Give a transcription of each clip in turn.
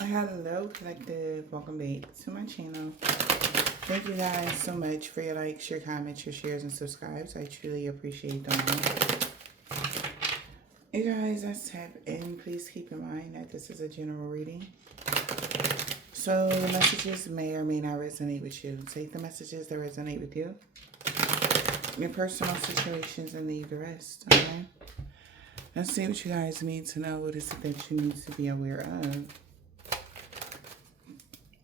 Hello, collective. Welcome back to my channel. Thank you guys so much for your likes, your comments, your shares, and subscribes. I truly appreciate them all. You guys, let's tap in. Please keep in mind that this is a general reading. So the messages may or may not resonate with you. Take the messages that resonate with you. Your personal situations and leave the rest. Okay? Let's see what you guys need to know. What is it that you need to be aware of?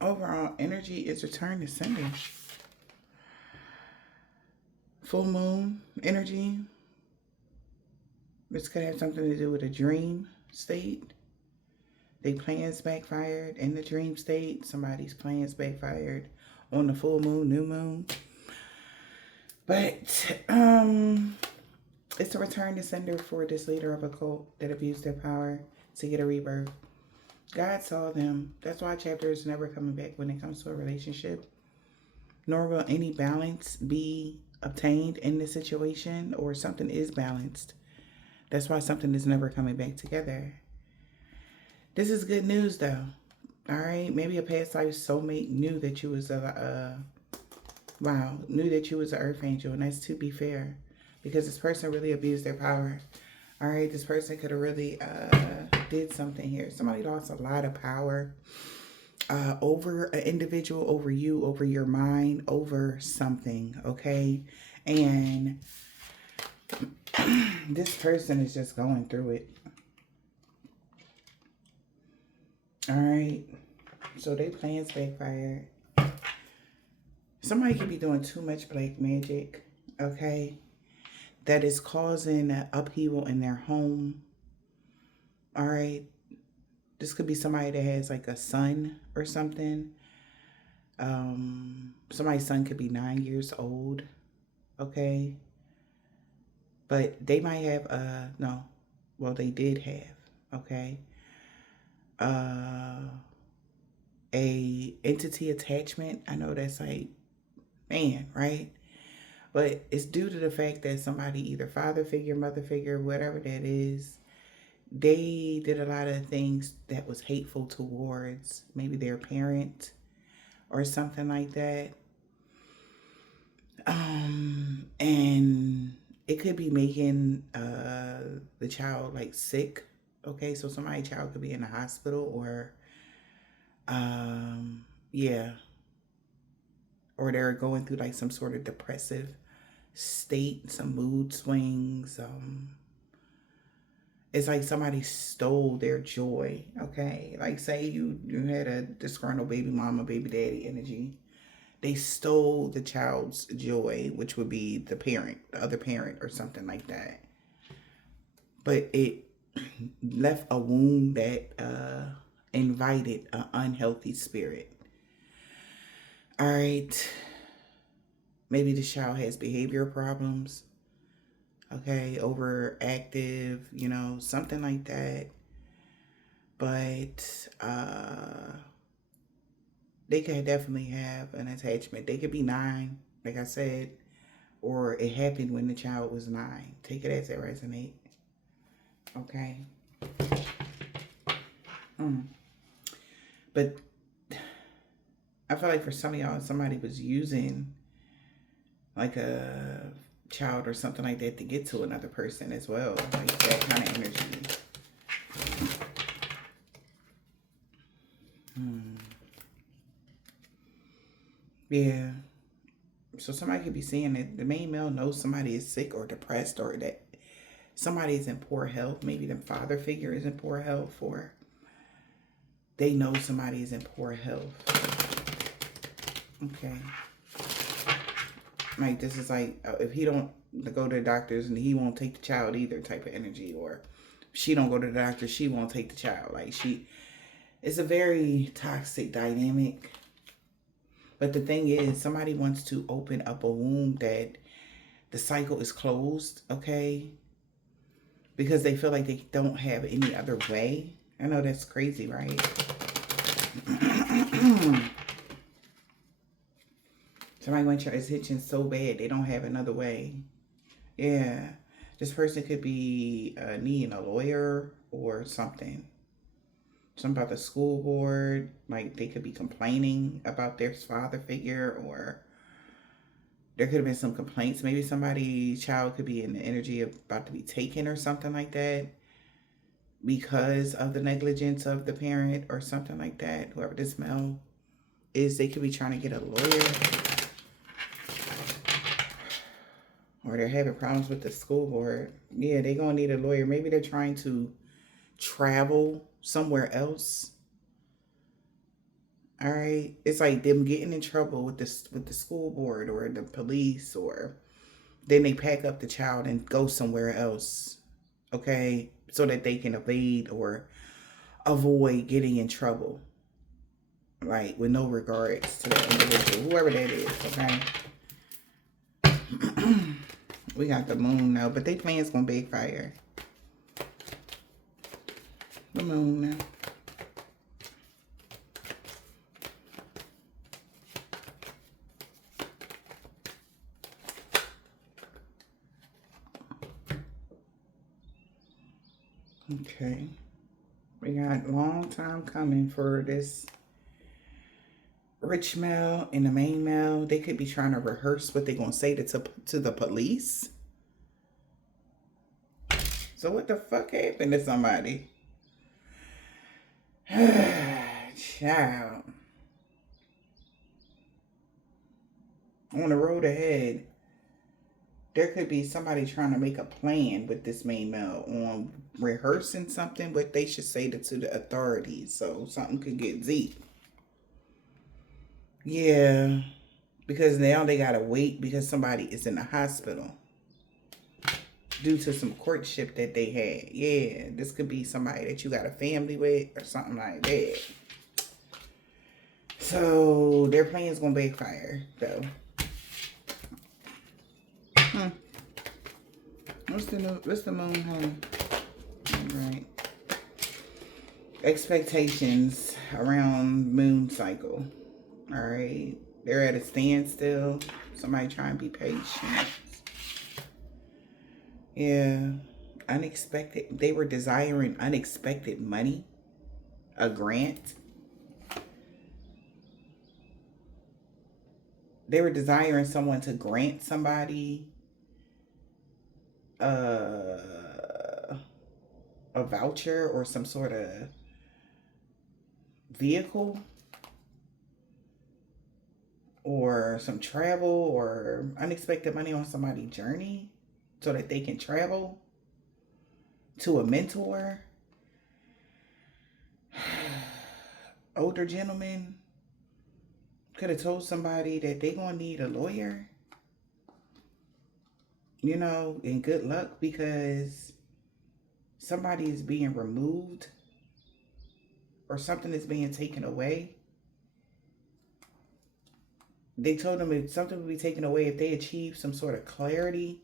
Overall energy is returned to sender. Full moon energy. This could have something to do with a dream state. Their plans backfired in the dream state. Somebody's plans backfired on the full moon, new moon. But it's a return to sender for this leader of a cult that abused their power to get a rebirth. God saw them. That's why chapter is never coming back when it comes to a relationship. Nor will any balance be obtained in the situation, or something is balanced. That's why something is never coming back together. This is good news though. All right. Maybe a past life soulmate knew that you was knew that you was an earth angel. And that's to be fair, because this person really abused their power. All right, this person could have really did something here. Somebody lost a lot of power over an individual, over you, over your mind, over something, okay? And this person is just going through it. All right, so they plans backfired. Somebody could be doing too much black magic, okay? That is causing an upheaval in their home. All right. This could be somebody that has like a son or something. Somebody's son could be 9 years old. Okay. But they might have, they did have, okay, a entity attachment. I know that's like, man, right? But it's due to the fact that somebody, either father figure, mother figure, whatever that is, they did a lot of things that was hateful towards maybe their parent or something like that. And it could be making the child like sick. Okay, so somebody's child could be in the hospital, or or they're going through like some sort of depressive state, some mood swings. It's like somebody stole their joy. Okay, like say you had a disgruntled baby mama, baby daddy energy. They stole the child's joy, which would be the parent, the other parent, or something like that. But it left a wound that invited an unhealthy spirit. All right. Maybe the child has behavior problems. Okay, overactive, something like that. But they could definitely have an attachment. They could be 9, like I said, or it happened when the child was 9. Take it as it resonates. Okay. But I feel like for some of y'all, somebody was using like a child or something like that to get to another person as well. Like that kind of energy. Yeah. So somebody could be saying that the main male knows somebody is sick or depressed, or that somebody is in poor health. Maybe the father figure is in poor health, or they know somebody is in poor health. Okay. Like this is like, if he don't go to the doctors, and he won't take the child either type of energy, or she don't go to the doctor, she won't take the child. Like it's a very toxic dynamic. But the thing is, somebody wants to open up a wound that the cycle is closed, okay? Because they feel like they don't have any other way. I know that's crazy, right? Somebody went is hitching so bad they don't have another way. Yeah. This person could be needing a lawyer or something. Something about the school board, like they could be complaining about their father figure, or there could have been some complaints. Maybe somebody's child could be in the energy of about to be taken or something like that because of the negligence of the parent or something like that. Whoever this male is, they could be trying to get a lawyer, or they're having problems with the school board. Yeah, they're going to need a lawyer. Maybe they're trying to travel somewhere else. All right, it's like them getting in trouble with the school board or the police, or then they pack up the child and go somewhere else. Okay, so that they can evade or avoid getting in trouble, like with no regards to that individual, whoever that is. Okay, we got the moon now, but they plan's gonna backfire. The moon now. Okay, we got a long time coming for this rich male and the main male. They could be trying to rehearse what they're gonna say to the police. So what the fuck happened to somebody? Child. On the road ahead, there could be somebody trying to make a plan with this main male on rehearsing something, what they should say to the authorities. So something could get deep. Yeah, because now they gotta wait because somebody is in the hospital due to some courtship that they had. Yeah, this could be somebody that you got a family with or something like that. So their plan's gonna backfire though. What's the moon, honey? All right. Expectations around moon cycle. All right. They're at a standstill. Somebody try and be patient. Yeah. Unexpected. They were desiring unexpected money. A grant. They were desiring someone to grant somebody a voucher or some sort of vehicle or some travel or unexpected money on somebody's journey so that they can travel to a mentor. Older gentleman could have told somebody that they gonna need a lawyer, you know, and good luck because somebody is being removed or something is being taken away. They told them if something would be taken away if they achieve some sort of clarity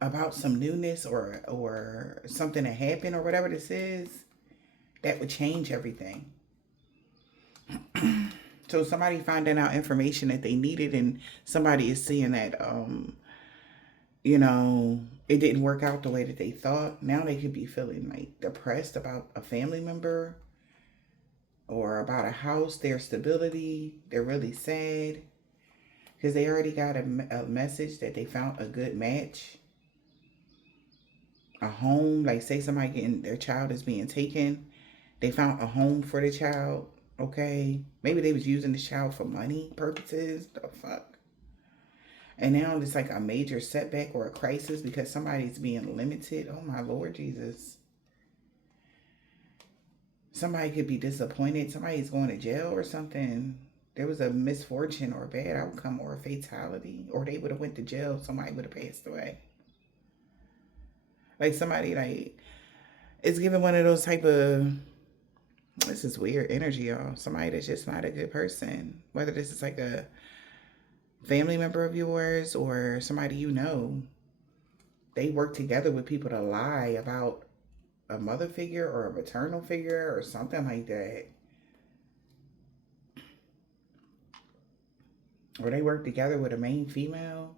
about some newness or something that happened or whatever this is, that would change everything. So somebody finding out information that they needed and somebody is seeing that you know, it didn't work out the way that they thought. Now they could be feeling like depressed about a family member or about a house, their stability. They're really sad because they already got a message that they found a good match, a home. Like say somebody getting their child is being taken, they found a home for the child. Okay, maybe they was using the child for money purposes. The fuck. And now it's like a major setback or a crisis because somebody's being limited. Oh my Lord Jesus. Somebody could be disappointed. Somebody's going to jail or something. There was a misfortune or a bad outcome or a fatality. Or they would have went to jail. Somebody would have passed away. Like somebody like, it's giving one of those type of, this is weird energy, y'all. Somebody that's just not a good person. Whether this is like a family member of yours or somebody you know, they work together with people to lie about a mother figure or a maternal figure or something like that. Or they work together with a main female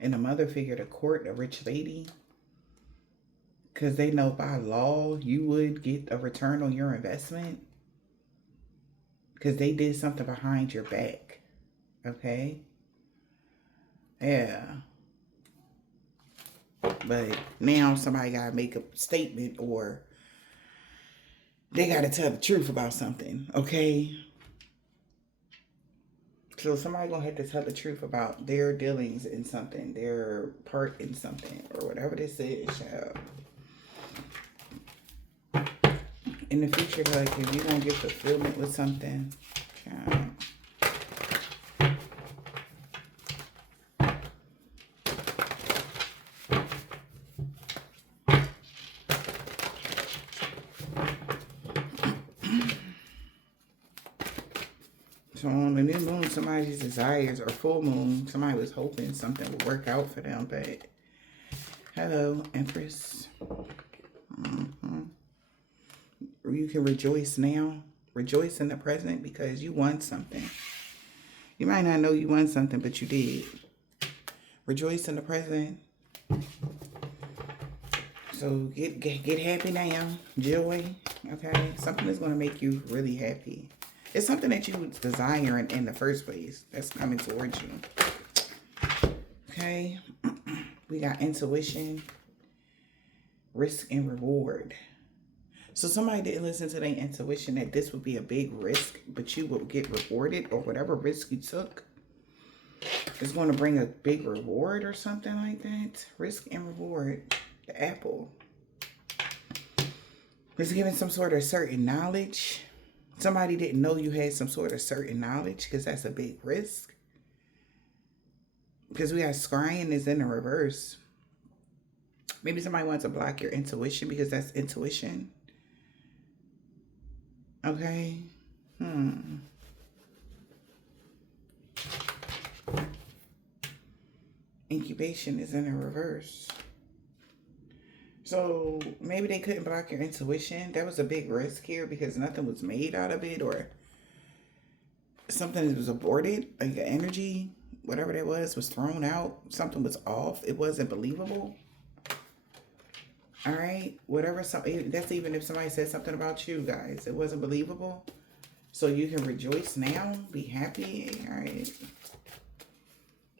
and a mother figure to court a rich lady. Because they know by law you would get a return on your investment. Because they did something behind your back. Okay? Yeah. But now somebody got to make a statement, or they got to tell the truth about something. Okay? So somebody going to have to tell the truth about their dealings in something, their part in something, or whatever this is. In the future, like, if you're going to get fulfillment with something, so on the new moon, somebody's desires, or full moon, somebody was hoping something would work out for them, but hello, Empress. You can rejoice now. Rejoice in the present because you won something. You might not know you won something, but you did. Rejoice in the present. So get happy now. Joy. Okay? Something is going to make you really happy. It's something that you was desiring in the first place that's coming towards you. Okay? We got intuition, risk, and reward. So somebody didn't listen to their intuition that this would be a big risk, but you will get rewarded, or whatever risk you took is going to bring a big reward or something like that. Risk and reward. The apple. It's giving some sort of certain knowledge. Somebody didn't know you had some sort of certain knowledge because that's a big risk. Because we got scrying is in the reverse. Maybe somebody wants to block your intuition because that's intuition. Okay. Incubation is in the reverse. So maybe they couldn't block your intuition. That was a big risk here because nothing was made out of it, or something was aborted. Like the energy, whatever that was thrown out. Something was off. It wasn't believable. All right, whatever. That's even if somebody said something about you guys, it wasn't believable. So you can rejoice now, be happy. All right,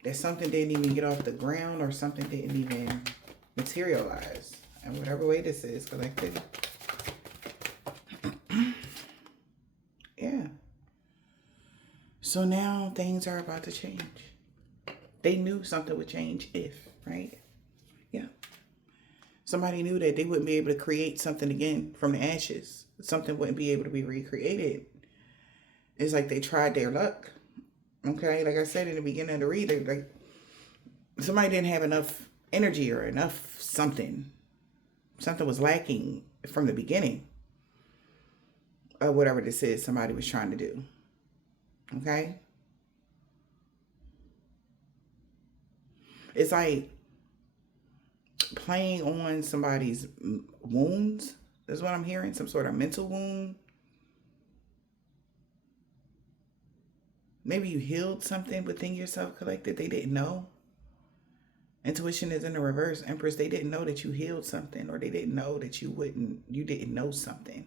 that something didn't even get off the ground, or something didn't even materialize, and whatever way this is collected. Yeah. So now things are about to change. They knew something would change right? Yeah. Somebody knew that they wouldn't be able to create something again from the ashes. Something wouldn't be able to be recreated. It's like they tried their luck. Okay, like I said in the beginning of the read, like somebody didn't have enough energy or enough something. Something was lacking from the beginning of whatever this is somebody was trying to do. Okay? It's like playing on somebody's wounds. That's what I'm hearing. Some sort of mental wound. Maybe you healed something within yourself, collected. They didn't know. Intuition is in the reverse. Empress, they didn't know that you healed something, or they didn't know that you didn't know something.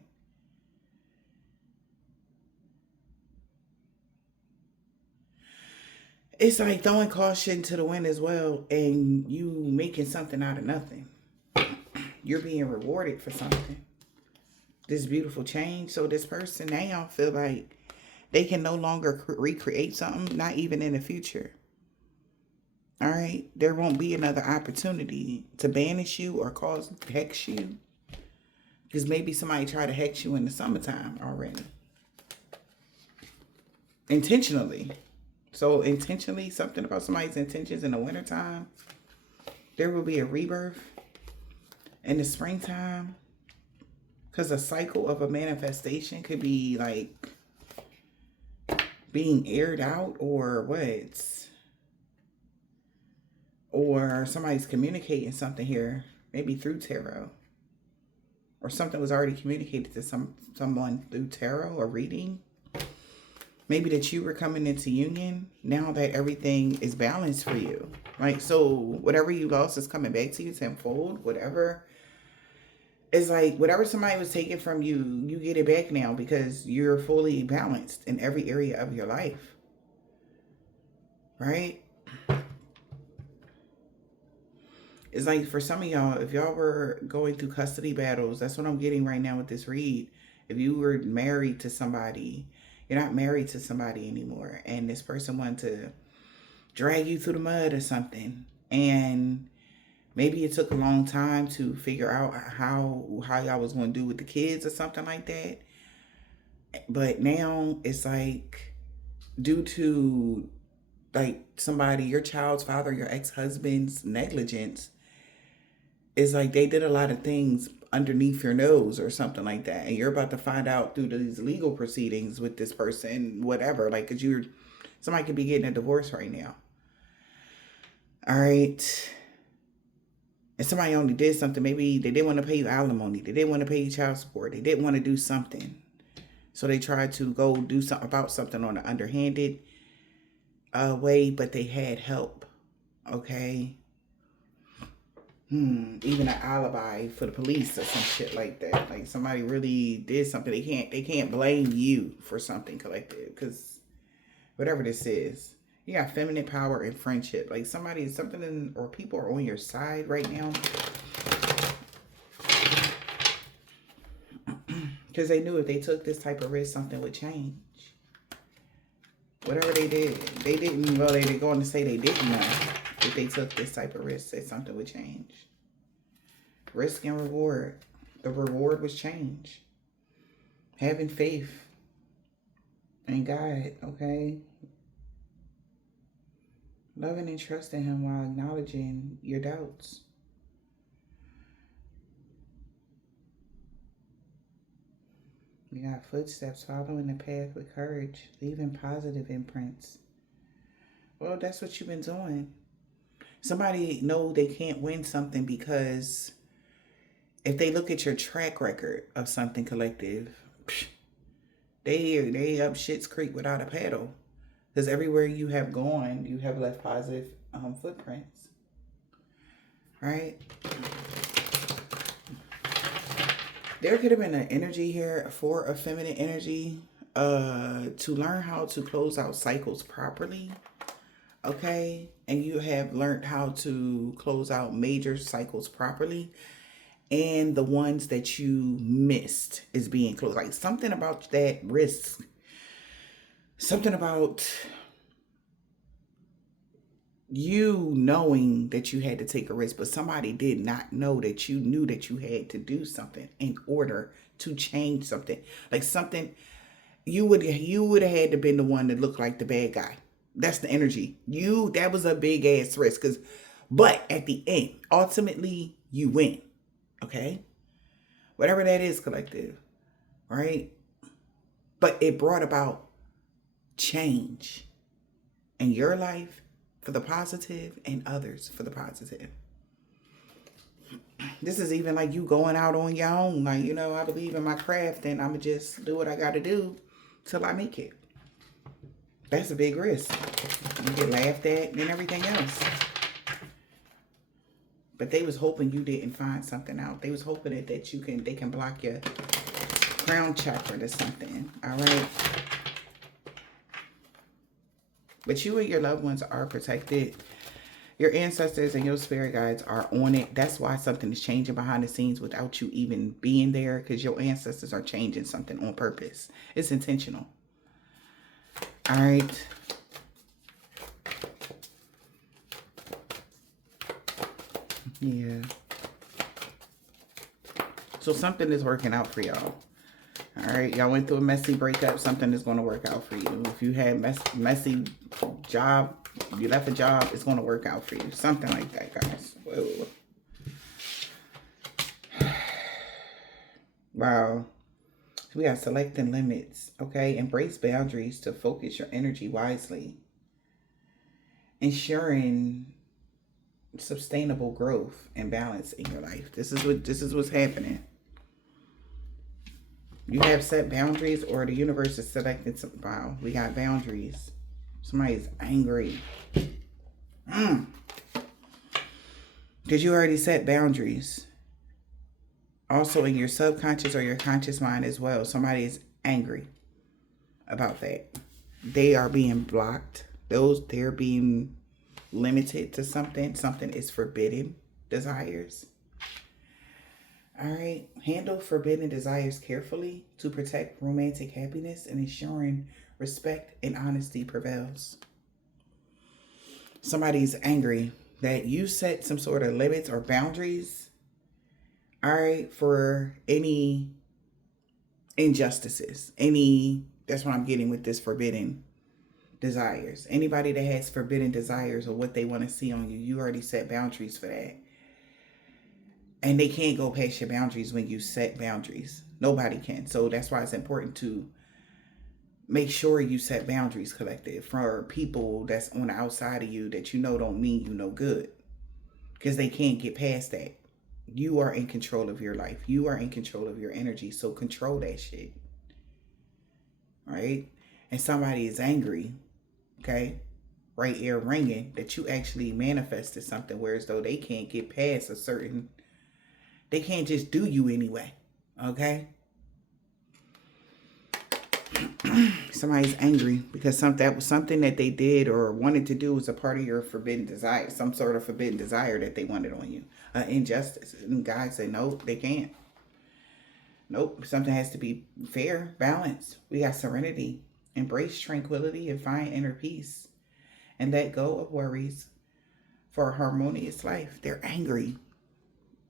It's like throwing caution to the wind as well, and you making something out of nothing. You're being rewarded for something. This beautiful change. So this person now feel like they can no longer recreate something, not even in the future. All right? There won't be another opportunity to banish you or hex you. Because maybe somebody tried to hex you in the summertime already. Intentionally. So intentionally, something about somebody's intentions in the wintertime. There will be a rebirth in the springtime. Because a cycle of a manifestation could be like being aired out, or what? Or somebody's communicating something here, maybe through tarot. Or something was already communicated to someone through tarot or reading. Maybe that you were coming into union now that everything is balanced for you. Right? So whatever you lost is coming back to you tenfold. Whatever It's like whatever somebody was taking from you, you get it back now because you're fully balanced in every area of your life. Right? It's like for some of y'all, if y'all were going through custody battles, that's what I'm getting right now with this read. If you were married to somebody, you're not married to somebody anymore, and this person wanted to drag you through the mud or something, and maybe it took a long time to figure out how y'all was going to do with the kids or something like that. But now it's like due to like somebody, your child's father, your ex-husband's negligence, it's like they did a lot of things underneath your nose or something like that, and you're about to find out through these legal proceedings with this person, whatever. Like, cause somebody could be getting a divorce right now. All right. And somebody only did something. Maybe they didn't want to pay you alimony. They didn't want to pay you child support. They didn't want to do something. So they tried to go do something about something on an underhanded way, but they had help. Okay. Even an alibi for the police or some shit like that. Like somebody really did something. They can't blame you for something collective, because whatever this is, you got feminine power and friendship. Like or people are on your side right now. Because they knew if they took this type of risk, something would change. Whatever they did, they didn't, well, they're going to say they didn't know. If they took this type of risk, that something would change. Risk and reward. The reward was change. Having faith in God, okay? Loving and trusting Him while acknowledging your doubts. You got footsteps, following the path with courage, leaving positive imprints. Well, that's what you've been doing. Somebody know they can't win something because if they look at your track record of something collective, they up shit's creek without a paddle. Because everywhere you have gone, you have left positive footprints. Right? There could have been an energy here for a feminine energy to learn how to close out cycles properly. Okay? And you have learned how to close out major cycles properly. And the ones that you missed is being closed. Like something about that risk. Something about you knowing that you had to take a risk, but somebody did not know that you knew that you had to do something in order to change something. Like something you would have had to been the one that looked like the bad guy. That's the energy. That was a big ass risk. But at the end, ultimately, you win. Okay? Whatever that is, collective. Right? But it brought about change in your life for the positive and others for the positive. This is even like you going out on your own. Like, I believe in my craft and I'm going to just do what I got to do till I make it. That's a big risk. You get laughed at and everything else. But they was hoping you didn't find something out. They was hoping that they can block your crown chakra or something. All right. But you and your loved ones are protected. Your ancestors and your spirit guides are on it. That's why something is changing behind the scenes without you even being there. Because your ancestors are changing something on purpose. It's intentional. All right. Yeah. So something is working out for y'all. All right. Y'all went through a messy breakup. Something is going to work out for you. If you had messy job, you left a job, it's going to work out for you. Something like that, guys. Whoa. Wow. So we got selecting limits. Okay. Embrace boundaries to focus your energy wisely. Ensuring sustainable growth and balance in your life. This is what's happening. You have set boundaries, or the universe is selecting some. Wow, we got boundaries. Somebody's angry. Because you already set boundaries. Also in your subconscious or your conscious mind as well, somebody is angry about that. They are being blocked. They're being limited to something. Something is forbidden desires. All right. Handle forbidden desires carefully to protect romantic happiness and ensuring respect and honesty prevails. Somebody's angry that you set some sort of limits or boundaries, all right, for any injustices. That's what I'm getting with this forbidden desires. Anybody that has forbidden desires or what they want to see on you, you already set boundaries for that. And they can't go past your boundaries when you set boundaries. Nobody can. So that's why it's important to make sure you set boundaries, collective, for people that's on the outside of you that you know don't mean you no good. Because they can't get past that. You are in control of your life. You are in control of your energy. So control that shit. Right? And somebody is angry, okay? Right ear ringing, that you actually manifested something, whereas though they can't get past a certain, they can't just do you anyway, okay? Somebody's angry because that was something that they did or wanted to do was a part of your forbidden desire, some sort of forbidden desire that they wanted on you, injustice. And God said, nope, they can't. Nope, something has to be fair, balanced. We got serenity, embrace tranquility, and find inner peace, and let go of worries for a harmonious life. They're angry.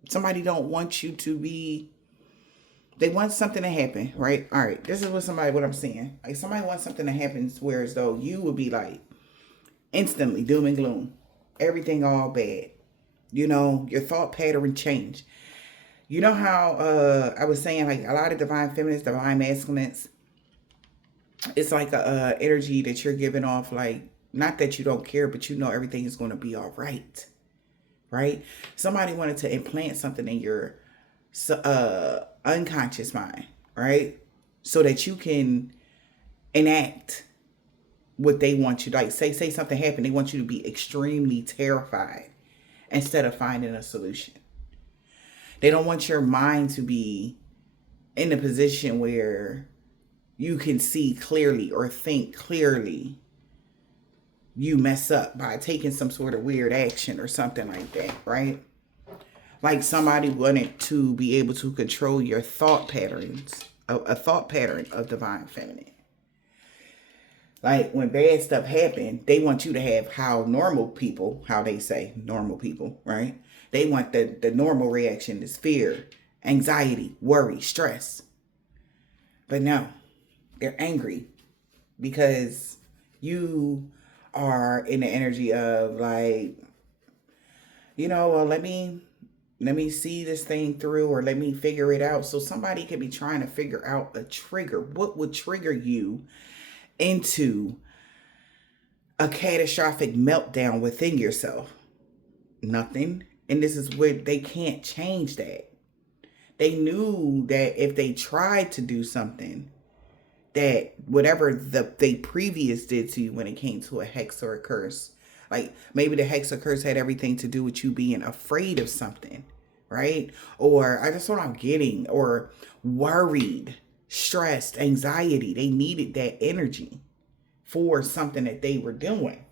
Somebody don't want you to be. They want something to happen, right? All right, this is what I'm saying. Like somebody wants something to happen, whereas though you would be like instantly doom and gloom, everything all bad. You know, your thought pattern change. You know how I was saying, like a lot of divine feminists, divine masculines, it's like a energy that you're giving off, like not that you don't care, but you know everything is going to be all right, right? Somebody wanted to implant something in your unconscious mind, right? So that you can enact what they want you, like say something happened, they want you to be extremely terrified instead of finding a solution. They don't want your mind to be in a position where you can see clearly or think clearly. You mess up by taking some sort of weird action or something like that, right? Like somebody wanted to be able to control your thought patterns, a thought pattern of divine feminine. Like when bad stuff happen, they want you to have how they say normal people, right? They want the normal reaction is fear, anxiety, worry, stress. But no, they're angry because you are in the energy of like, well, let me see this thing through, or let me figure it out. So somebody could be trying to figure out a trigger. What would trigger you into a catastrophic meltdown within yourself? Nothing. And this is where they can't change that. They knew that if they tried to do something, that whatever they previous did to you when it came to a hex or a curse, like maybe the hex or curse had everything to do with you being afraid of something, right? Or that's what I'm getting, or worried, stressed, anxiety. They needed that energy for something that they were doing.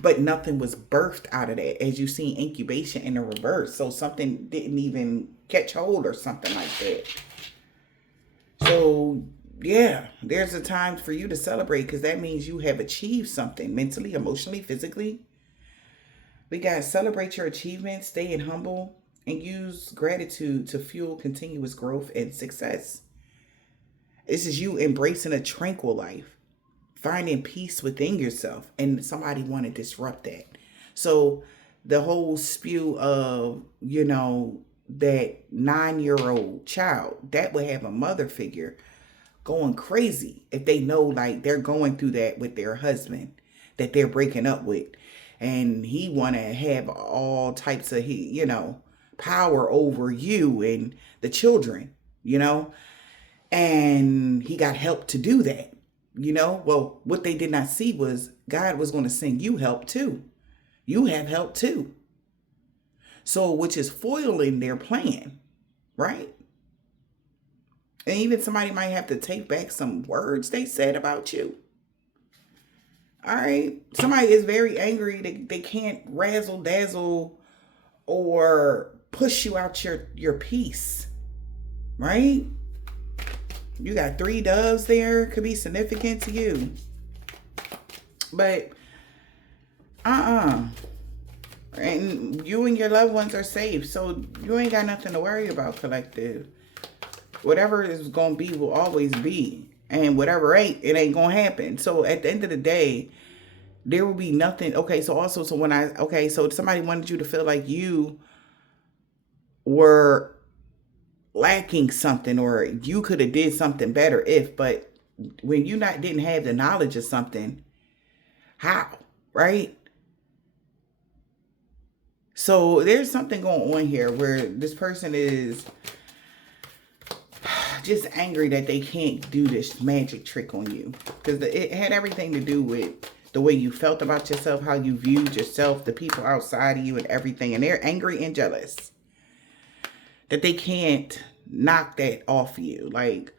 But nothing was birthed out of that. As you see, incubation in the reverse. So something didn't even catch hold or something like that. So yeah, there's a time for you to celebrate, because that means you have achieved something mentally, emotionally, physically. We got to celebrate your achievements, stay humble, and use gratitude to fuel continuous growth and success. This is you embracing a tranquil life, finding peace within yourself, and somebody want to disrupt that. So the whole spew of, that 9-year-old child that would have a mother figure going crazy if they know like they're going through that with their husband that they're breaking up with, and he want to have all types of power over you and the children, and he got help to do that. Well, what they did not see was God was going to send you help too. You have help too. So, which is foiling their plan, right? And even somebody might have to take back some words they said about you. All right. Somebody is very angry. They can't razzle dazzle or push you out your peace. Right? You got 3 doves there. Could be significant to you. But and you and your loved ones are safe. So you ain't got nothing to worry about, collective. Whatever is going to be will always be. And whatever ain't, it ain't going to happen. So at the end of the day, there will be nothing. Okay, so also, so somebody wanted you to feel like you were lacking something, or you could have did something better but when you didn't have the knowledge of something, how, right? So there's something going on here where this person is just angry that they can't do this magic trick on you, because it had everything to do with the way you felt about yourself, how you viewed yourself, the people outside of you, and everything. And they're angry and jealous that they can't knock that off you. Like,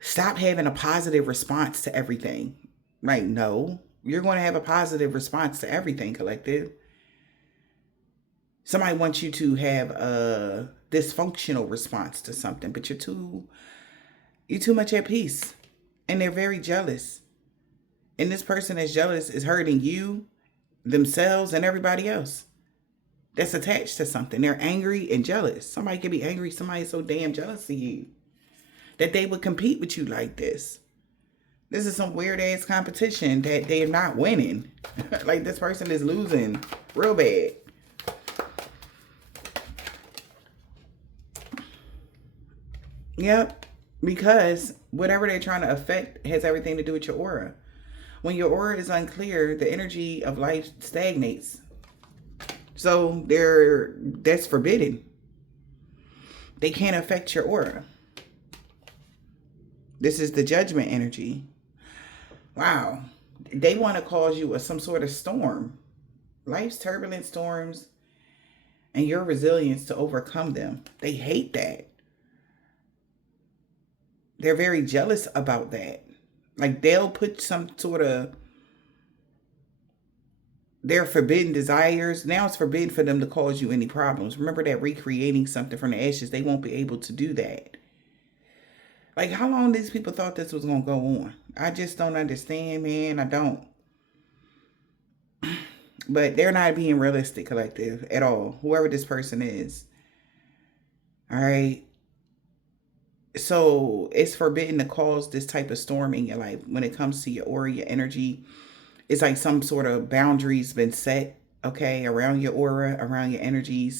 stop having a positive response to everything. Like, no, you're going to have a positive response to everything, collective. Somebody wants you to have a dysfunctional response to something, but you're too much at peace. And they're very jealous. And this person that's jealous is hurting you, themselves, and everybody else that's attached to something. They're angry and jealous. Somebody can be angry. Somebody's so damn jealous of you that they would compete with you like this. This is some weird ass competition that they're not winning. Like, this person is losing real bad. Yep. Because whatever they're trying to affect has everything to do with your aura. When your aura is unclear, the energy of life stagnates. So that's forbidden. They can't affect your aura. This is the judgment energy. Wow. They want to cause you some sort of storm. Life's turbulent storms, and your resilience to overcome them. They hate that. They're very jealous about that. Like, they'll put some sort of their forbidden desires. Now it's forbidden for them to cause you any problems. Remember that recreating something from the ashes, they won't be able to do that. Like, how long these people thought this was going to go on? I just don't understand, man. I don't. But they're not being realistic, collective, at all. Whoever this person is. All right. So it's forbidden to cause this type of storm in your life. When it comes to your aura, your energy, it's like some sort of boundaries been set, okay, around your aura, around your energy.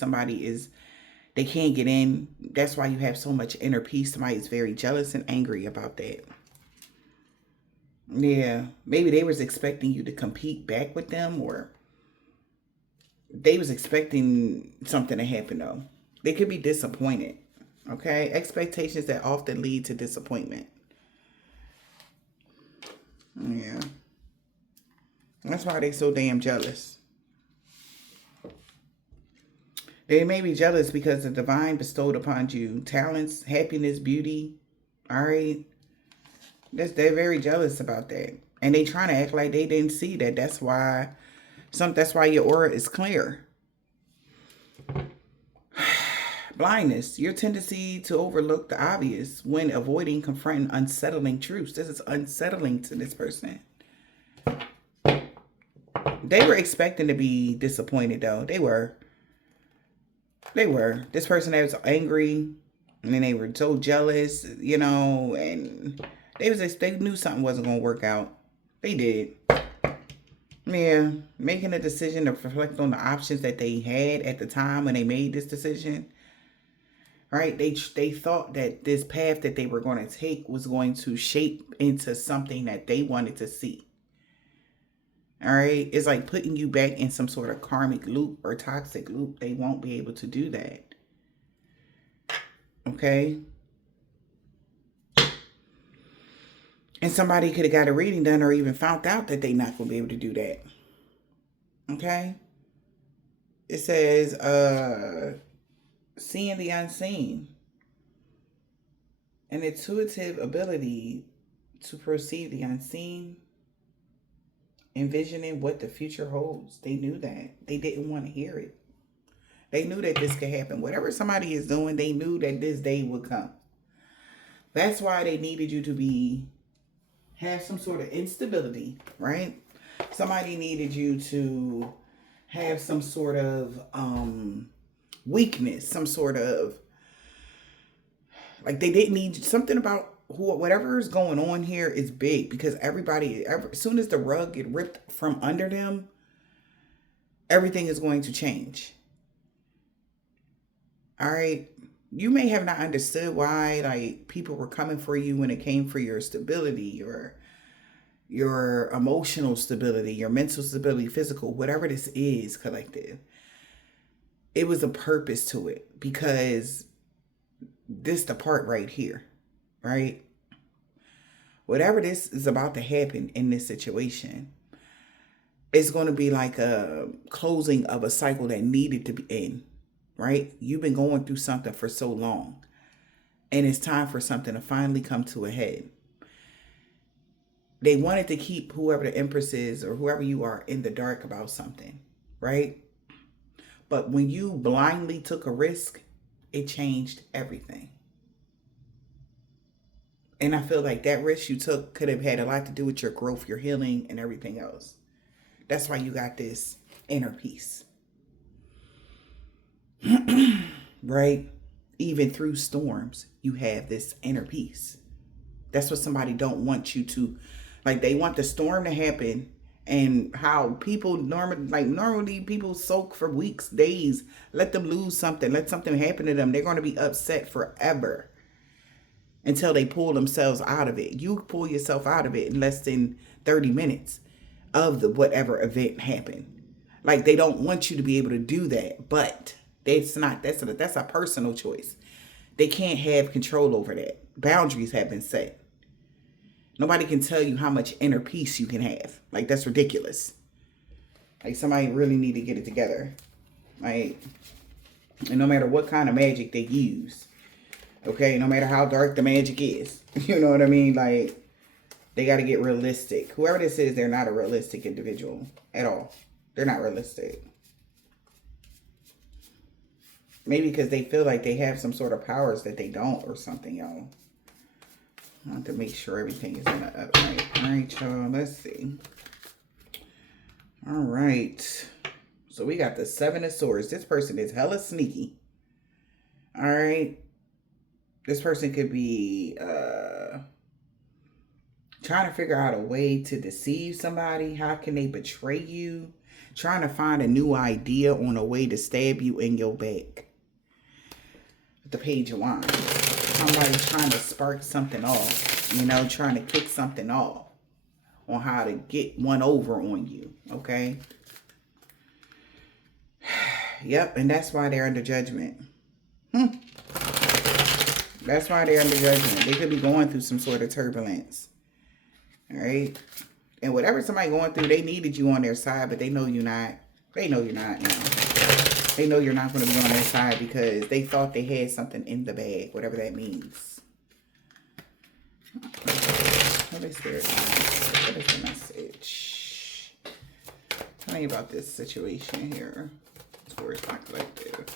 They can't get in. That's why you have so much inner peace. Somebody is very jealous and angry about that. Yeah, maybe they was expecting you to compete back with them, or they was expecting something to happen, though. They could be disappointed. Okay, expectations that often lead to disappointment. Yeah. That's why they so damn jealous. They may be jealous because the divine bestowed upon you talents, happiness, beauty. All right. They're very jealous about that. And they trying to act like they didn't see that. That's why your aura is clear. Blindness, your tendency to overlook the obvious when avoiding confronting unsettling truths. This is unsettling to this person. They were expecting to be disappointed, though. They were. This person that was angry, and then they were so jealous, and they knew something wasn't going to work out. They did. Yeah, making a decision to reflect on the options that they had at the time when they made this decision. Right? They thought that this path that they were going to take was going to shape into something that they wanted to see. All right? It's like putting you back in some sort of karmic loop or toxic loop. They won't be able to do that. Okay? And somebody could have got a reading done or even found out that they're not going to be able to do that. Okay? It says, seeing the unseen. An intuitive ability to perceive the unseen, envisioning what the future holds. They knew that. They didn't want to hear it. They knew that this could happen. Whatever somebody is doing, they knew that this day would come. That's why they needed you to have some sort of instability, right? Somebody needed you to have some sort of weakness, some sort of, like, they didn't need something about whatever is going on here is big, because as soon as the rug get ripped from under them, everything is going to change. All right. You may have not understood why, like, people were coming for you when it came for your stability, or your emotional stability, your mental stability, physical, whatever this is, collective. It was a purpose to it, because this the part right here, right? Whatever this is about to happen in this situation, it's going to be like a closing of a cycle that needed to be in, right? You've been going through something for so long, and it's time for something to finally come to a head. They wanted to keep whoever the Empress is or whoever you are in the dark about something, right? But when you blindly took a risk, it changed everything. And I feel like that risk you took could have had a lot to do with your growth, your healing, and everything else. That's why you got this inner peace. Right? Even through storms, you have this inner peace. That's what somebody don't want you to, like, they want the storm to happen, and how people normally people soak for weeks, days, let them lose something, let something happen to them. They're going to be upset forever until they pull themselves out of it. You pull yourself out of it in less than 30 minutes of the whatever event happened. Like, they don't want you to be able to do that, but that's a personal choice. They can't have control over that. Boundaries have been set. Nobody can tell you how much inner peace you can have. Like, that's ridiculous. Like, somebody really need to get it together. Like, and no matter what kind of magic they use, okay, no matter how dark the magic is, you know what I mean? Like, they got to get realistic. Whoever this is, they're not a realistic individual at all. They're not realistic. Maybe because they feel like they have some sort of powers that they don't, or something, y'all. I have to make sure everything is in the upright. All right, y'all. Let's see. All right. So we got the Seven of Swords. This person is hella sneaky. All right. This person could be trying to figure out a way to deceive somebody. How can they betray you? Trying to find a new idea on a way to stab you in your back. The Page of Wands. Somebody trying to spark something off, you know, trying to kick something off on how to get one over on you, okay? Yep, and that's why they're under judgment. That's why they're under judgment. They could be going through some sort of turbulence, all right? And whatever somebody going through, they needed you on their side, but they know you're not. They know you're not now. They know you're not going to be on their side because they thought they had something in the bag, whatever that means. What is there? What is the message? Tell me about this situation here. Towards my collective.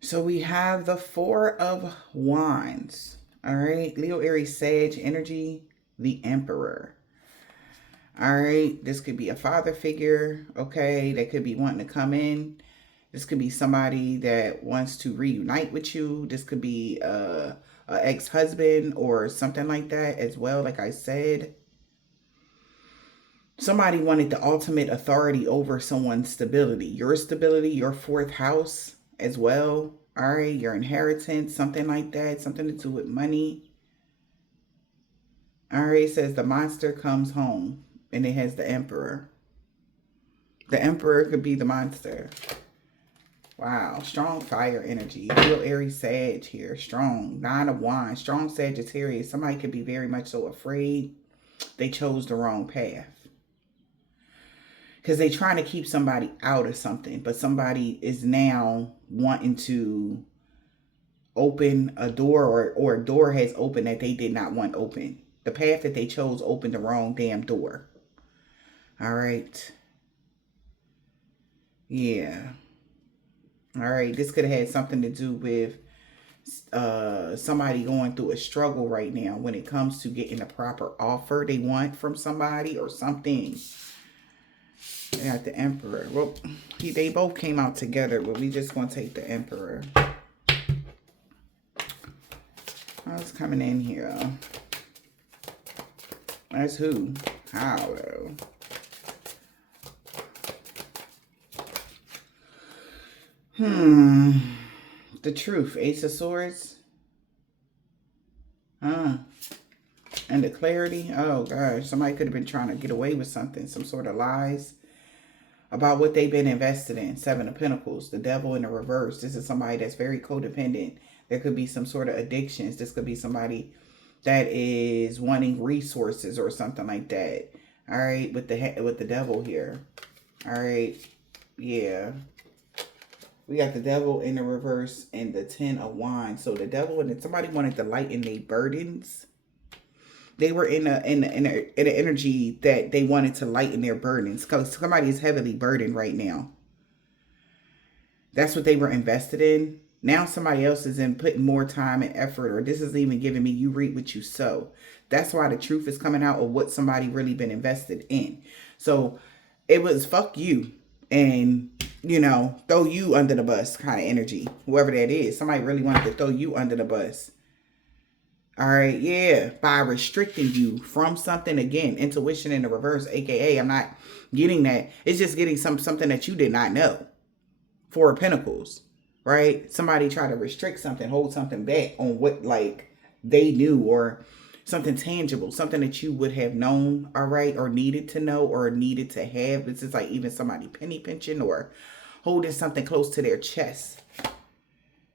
So we have the Four of Wands. All right. Leo, Aries, Sag energy. The Emperor. All right. This could be a father figure. Okay. That could be wanting to come in. This could be somebody that wants to reunite with you. This could be a ex-husband or something like that as well. Like I said. Somebody wanted the ultimate authority over someone's stability. Your stability, your fourth house as well. All right, your inheritance, something like that. Something to do with money. All right, it says the monster comes home. And it has the Emperor. The Emperor could be the monster. Wow, strong fire energy. Real Aries Sag here. Strong. 9 of Wands. Strong Sagittarius. Somebody could be very much so afraid they chose the wrong path. Because they're trying to keep somebody out of something. But somebody is now wanting to open a door, or a door has opened that they did not want open. The path that they chose opened the wrong damn door. All right. Yeah. All right. This could have had something to do with somebody going through a struggle right now when it comes to getting the proper offer they want from somebody or something. They got the Emperor. Well, they both came out together, but we just going to take the Emperor. What's coming in here? That's who? How, though? The Truth. Ace of Swords. And the Clarity. Oh, gosh. Somebody could have been trying to get away with something. Some sort of lies about what they've been invested in. 7 of Pentacles. The Devil in the reverse. This is somebody that's very codependent. There could be some sort of addictions. This could be somebody that is wanting resources or something like that. All right. With the Devil here. All right. Yeah. We got the Devil in the reverse and the 10 of Wands. So the Devil and somebody wanted to lighten their burdens. They were in an energy that they wanted to lighten their burdens. Because somebody is heavily burdened right now. That's what they were invested in. Now somebody else is in putting more time and effort, or this is even giving me, you reap what you sow. That's why the truth is coming out of what somebody really been invested in. So it was fuck you and, you know, throw you under the bus kind of energy. Whoever that is, somebody really wanted to throw you under the bus. All right, yeah, by restricting you from something. Again, intuition in the reverse, aka I'm not getting that. It's just getting something that you did not know. 4 of Pentacles. Right? Somebody try to restrict something, hold something back on what like they knew, or something tangible, something that you would have known, all right, or needed to know or needed to have. This is like even somebody penny pinching or holding something close to their chest.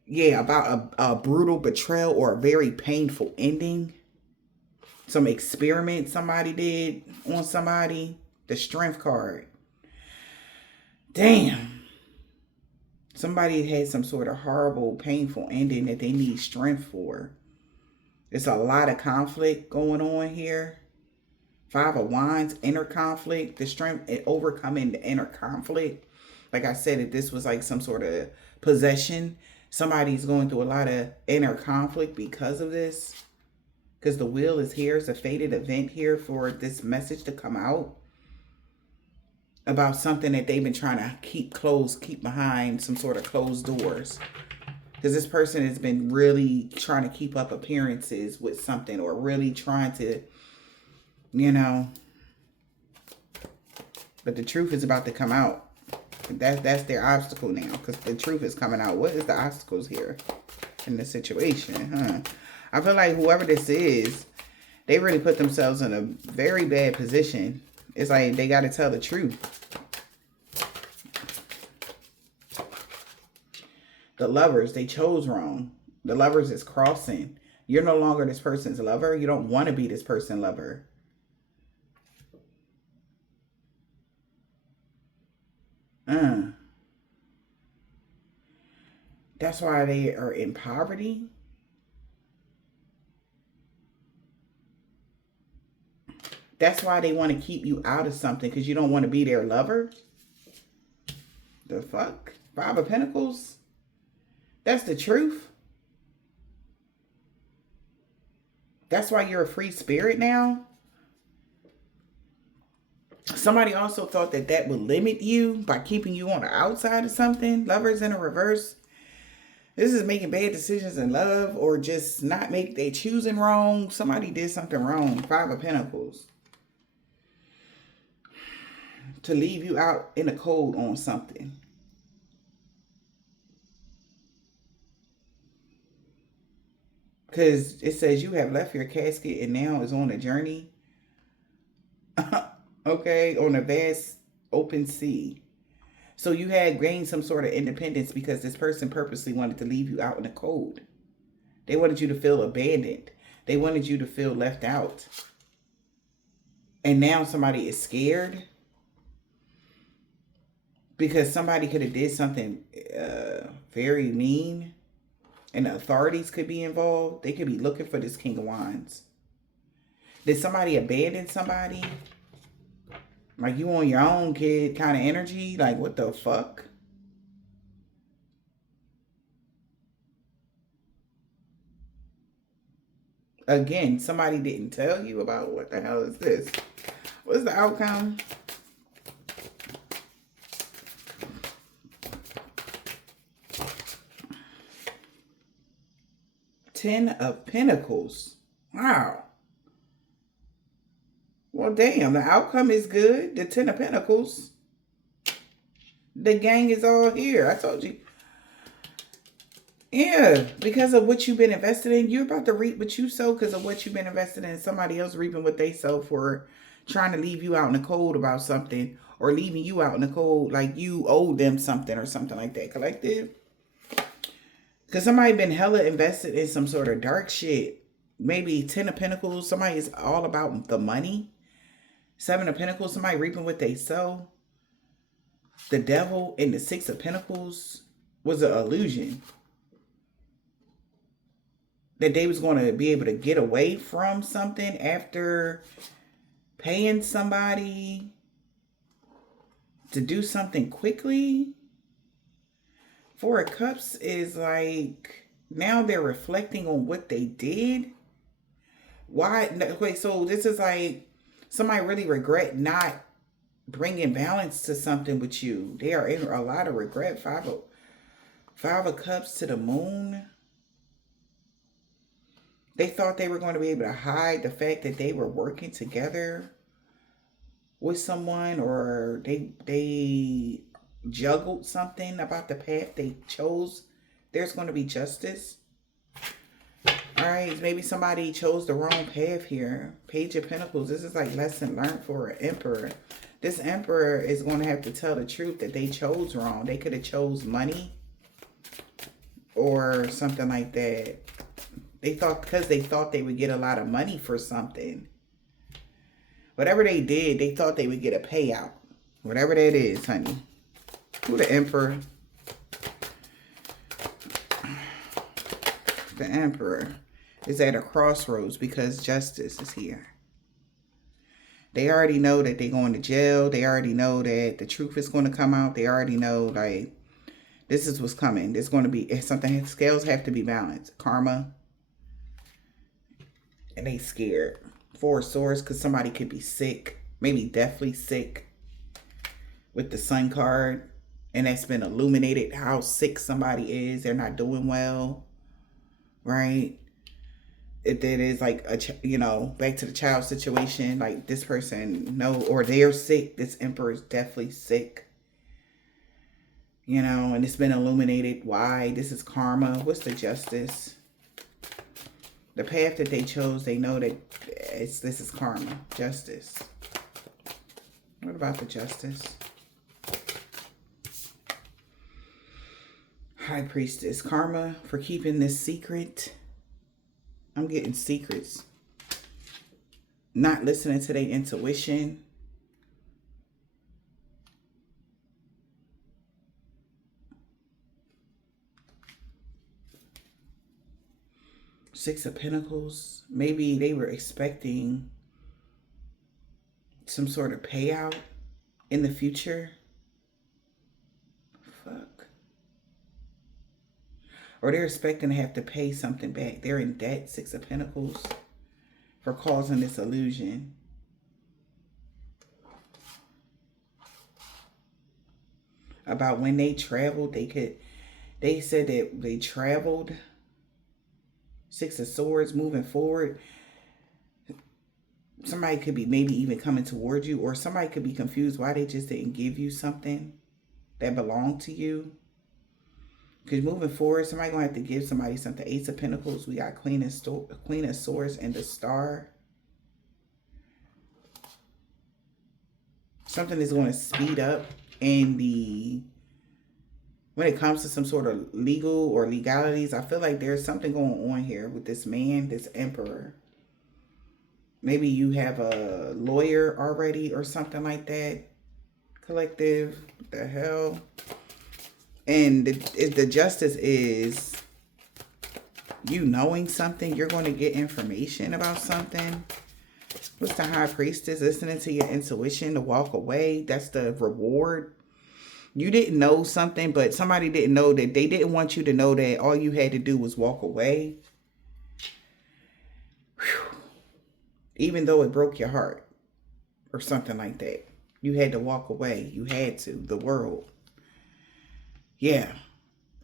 Yeah, about a brutal betrayal or a very painful ending. Some experiment somebody did on somebody. The Strength card. Damn. Somebody had some sort of horrible, painful ending that they need strength for. There's a lot of conflict going on here. 5 of Wands, inner conflict. The strength in overcoming the inner conflict. Like I said, if this was like some sort of possession, somebody's going through a lot of inner conflict because of this. Because the Wheel is here. It's a fated event here for this message to come out. About something that they've been trying to keep closed, keep behind some sort of closed doors. Because this person has been really trying to keep up appearances with something, or really trying to, you know. But the truth is about to come out. That's their obstacle now, because the truth is coming out. What is the obstacles here in this situation? I feel like whoever this is, they really put themselves in a very bad position. It's like they got to tell the truth. The Lovers, they chose wrong. The Lovers is crossing. You're no longer this person's lover. You don't want to be this person's lover. That's why they are in poverty. That's why they want to keep you out of something, because you don't want to be their lover. The fuck? 5 of Pentacles? That's the truth. That's why you're a free spirit now. Somebody also thought that that would limit you by keeping you on the outside of something. Lovers in a reverse. This is making bad decisions in love, or just not make they choosing wrong. Somebody did something wrong. 5 of Pentacles. To leave you out in the cold on something. Because it says you have left your casket and now is on a journey. Okay, on a vast open sea. So you had gained some sort of independence because this person purposely wanted to leave you out in the cold. They wanted you to feel abandoned. They wanted you to feel left out. And now somebody is scared because somebody could have did something very mean, and the authorities could be involved. They could be looking for this King of Wands. Did somebody abandon somebody? Like, you on your own, kid, kind of energy? Like, what the fuck? Again, somebody didn't tell you about what the hell is this? What's the outcome? Ten of Pentacles. Wow. Well, damn, the outcome is good. The Ten of Pentacles. The gang is all here. I told you. Yeah, because of what you've been invested in, you're about to reap what you sow because of what you've been invested in. Somebody else reaping what they sow for trying to leave you out in the cold about something, or leaving you out in the cold like you owe them something or something like that. Collective. Because somebody been hella invested in some sort of dark shit. Maybe Ten of Pentacles. Somebody is all about the money. Seven of Pentacles. Somebody reaping what they sow. The Devil and the Six of Pentacles was an illusion. That they was going to be able to get away from something after paying somebody to do something quickly. Four of Cups is like, now they're reflecting on what they did. Why? Wait, so this is like somebody really regret not bringing balance to something with you. They are in a lot of regret. Five of Cups to the Moon. They thought they were going to be able to hide the fact that they were working together with someone, or they juggled something about the path they chose. There's going to be justice. All right, maybe somebody chose the wrong path here. Page of Pentacles. This is like lesson learned for an Emperor. This Emperor is going to have to tell the truth that they chose wrong. They could have chose money or something like that. They thought, because they thought they would get a lot of money for something. Whatever they did, they thought they would get a payout. Whatever that is, honey. Who the Emperor? The Emperor is at a crossroads because justice is here. They already know that they're going to jail. They already know that the truth is going to come out. They already know, like, this is what's coming. There's going to be something. Scales have to be balanced. Karma. And they scared. Four of Swords, because somebody could be sick. Maybe deathly sick. With the Sun card. And that's been illuminated how sick somebody is. They're not doing well. Right? If it is like, back to the child situation. Like, this person, or they're sick. This Emperor is definitely sick. And it's been illuminated why. This is karma. What's the justice? The path that they chose, they know that this is karma. Justice. What about the justice? High Priestess. Karma for keeping this secret. I'm getting secrets. Not listening to their intuition. Six of Pentacles. Maybe they were expecting some sort of payout in the future. Fuck. Or they're expecting to have to pay something back. They're in debt. Six of Pentacles. For causing this illusion. About when they traveled, they said that they traveled. Six of Swords, moving forward. Somebody could be maybe even coming towards you, or somebody could be confused why they just didn't give you something that belonged to you. Because moving forward, somebody going to have to give somebody something. Ace of Pentacles, we got Queen of Swords and the Star. Something is going to speed up in when it comes to some sort of legal or legalities, I feel like there's something going on here with this man, this emperor. Maybe you have a lawyer already or something like that. Collective, what the hell? And the justice is you knowing something, you're going to get information about something. What's the high priestess? Listening to your intuition to walk away. That's the reward. You didn't know something, but somebody didn't know that. They didn't want you to know that all you had to do was walk away. Whew. Even though it broke your heart or something like that. You had to walk away. You had to. The world. Yeah.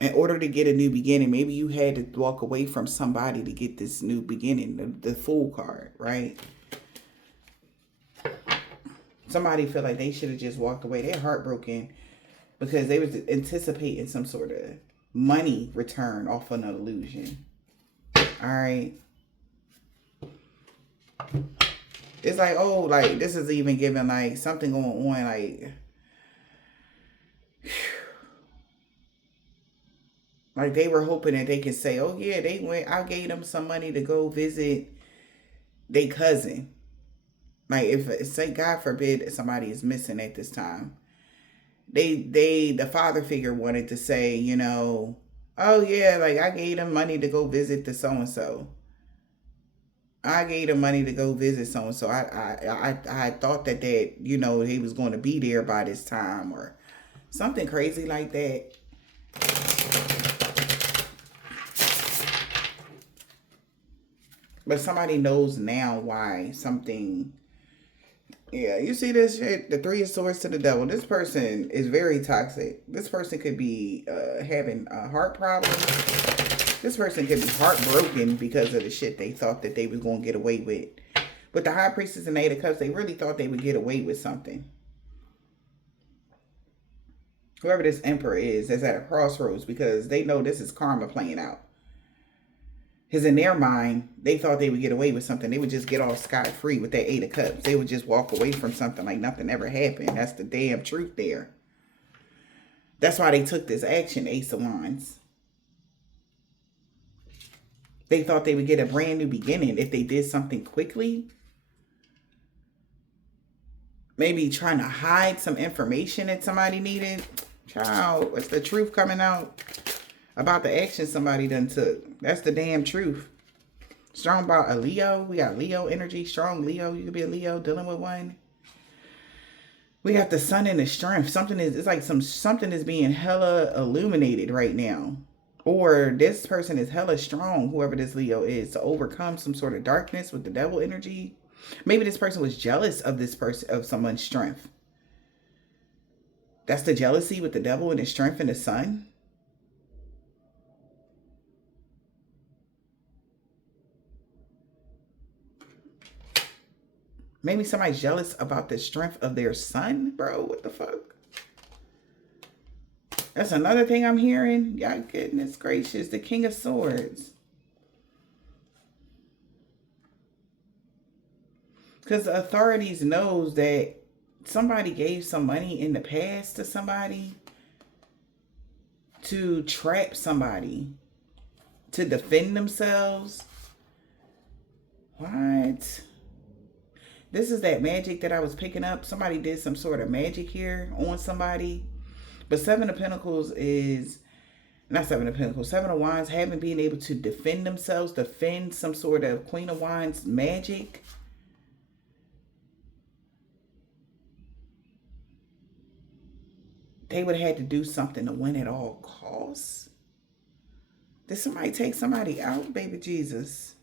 In order to get a new beginning, maybe you had to walk away from somebody to get this new beginning. The Fool card, right? Somebody feel like they should have just walked away. They're heartbroken because they was anticipating some sort of money return off an illusion. All right. It's like, oh, like, this is even giving, like, something going on, like, like, they were hoping that they could say, oh, yeah, I gave them some money to go visit their cousin. Like, if, say, God forbid, somebody is missing at this time. The father figure wanted to say, you know, oh, yeah, like, I gave them money to go visit the so-and-so. I gave them money to go visit so-and-so. I thought that, you know, he was going to be there by this time or something crazy like that. But somebody knows now why something... Yeah, you see this shit? The 3 of Swords to the Devil. This person is very toxic. This person could be having heart problems. This person could be heartbroken because of the shit they thought that they was going to get away with. With the High Priestess and 8 of Cups, they really thought they would get away with something. Whoever this Emperor is at a crossroads because they know this is karma playing out. Because in their mind, they thought they would get away with something. They would just get off scot-free with that 8 of Cups. They would just walk away from something like nothing ever happened. That's the damn truth there. That's why they took this action, Ace of Wands. They thought they would get a brand new beginning if they did something quickly. Maybe trying to hide some information that somebody needed. Child, what's the truth coming out about the action somebody done took? That's the damn truth. Strong about a Leo. We got Leo energy. Strong Leo. You could be a Leo dealing with one. We got the sun and the strength. It's like something is being hella illuminated right now. Or this person is hella strong, whoever this Leo is, to overcome some sort of darkness with the devil energy. Maybe this person was jealous of this person, of someone's strength. That's the jealousy with the devil and the strength and the sun. Maybe somebody's jealous about the strength of their son, bro. What the fuck? That's another thing I'm hearing. Yeah, goodness gracious. The King of Swords. Because the authorities knows that somebody gave some money in the past to somebody to trap somebody to defend themselves. What? This is that magic that I was picking up. Somebody did some sort of magic here on somebody. But 7 of Pentacles is, not 7 of Pentacles, 7 of Wands, haven't been able to defend themselves, defend some sort of Queen of Wands magic. They would have had to do something to win at all costs. Did somebody take somebody out, baby Jesus?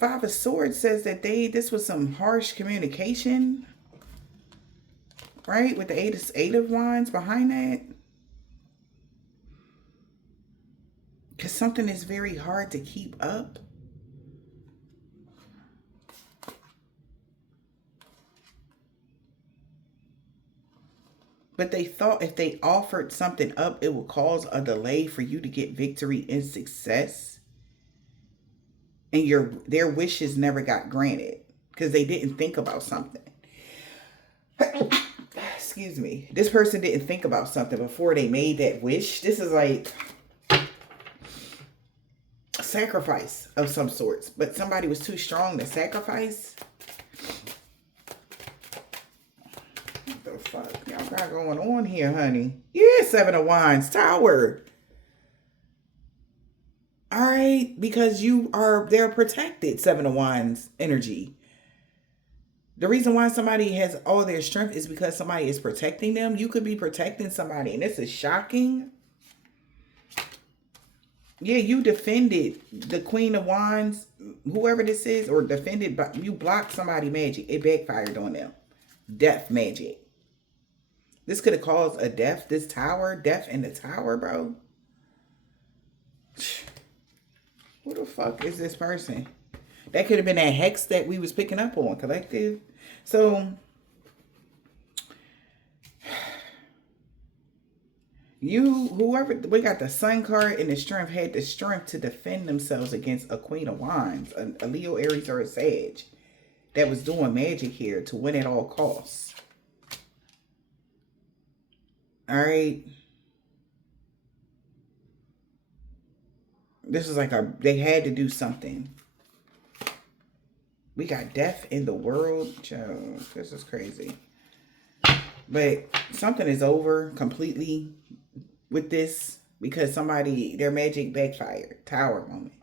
5 of Swords says that this was some harsh communication. Right? With the 8 of Wands behind that. Because something is very hard to keep up. But they thought if they offered something up, it would cause a delay for you to get victory and success. And their wishes never got granted. Because they didn't think about something. excuse me, this person didn't think about something before they made that wish. This is like a sacrifice of some sorts, but somebody was too strong to sacrifice. What the fuck y'all got going on here, honey? Yeah, Seven of Wands, Tower. All right, because they're protected, Seven of Wands energy. The reason why somebody has all their strength is because somebody is protecting them. You could be protecting somebody, and this is shocking. Yeah, you defended the Queen of Wands, whoever this is, or defended, but you blocked somebody magic. It backfired on them. Death magic. This could have caused a death. This tower, death in the tower, bro. Who the fuck is this person? That could have been that hex that we was picking up on, collective. So, whoever, we got the Sun card and the strength, had the strength to defend themselves against a Queen of Wands, a Leo, Aries, or a Sag that was doing magic here to win at all costs. All right. This is like they had to do something. We got death in the world. Joe, this is crazy. But something is over completely with this because their magic backfired. Tower moment.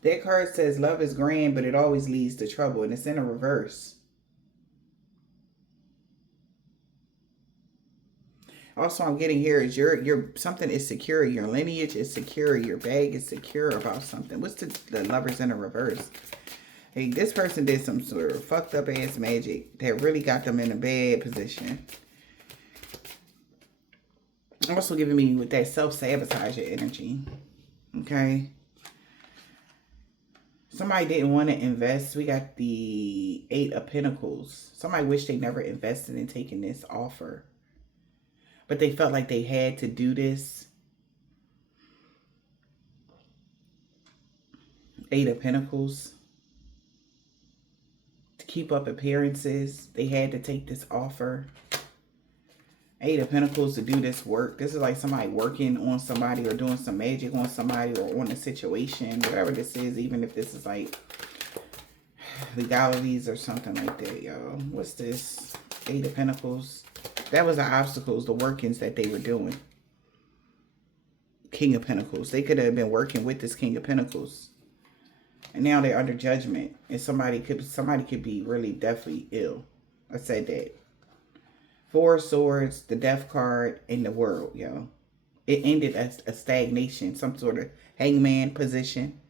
That card says love is grand, but it always leads to trouble, and it's in a reverse. Also, I'm getting here is your something is secure. Your lineage is secure. Your bag is secure about something. What's the Lovers in a reverse? Hey, this person did some sort of fucked up ass magic that really got them in a bad position. Also giving me with that self-sabotage energy. Okay. Somebody didn't want to invest. We got the Eight of Pentacles. Somebody wished they never invested in taking this offer. But they felt like they had to do this. Eight of Pentacles. To keep up appearances, they had to take this offer. Eight of Pentacles to do this work. This is like somebody working on somebody or doing some magic on somebody or on a situation. Whatever this is, even if this is like legalities or something like that, y'all. What's this? Eight of Pentacles. That was the obstacles, the workings that they were doing. King of Pentacles. They could have been working with this King of Pentacles. And now they're under judgment. And somebody could be really definitely ill. I said that. Four of Swords, the Death card, and the World, yo. It ended as a stagnation, some sort of hangman position.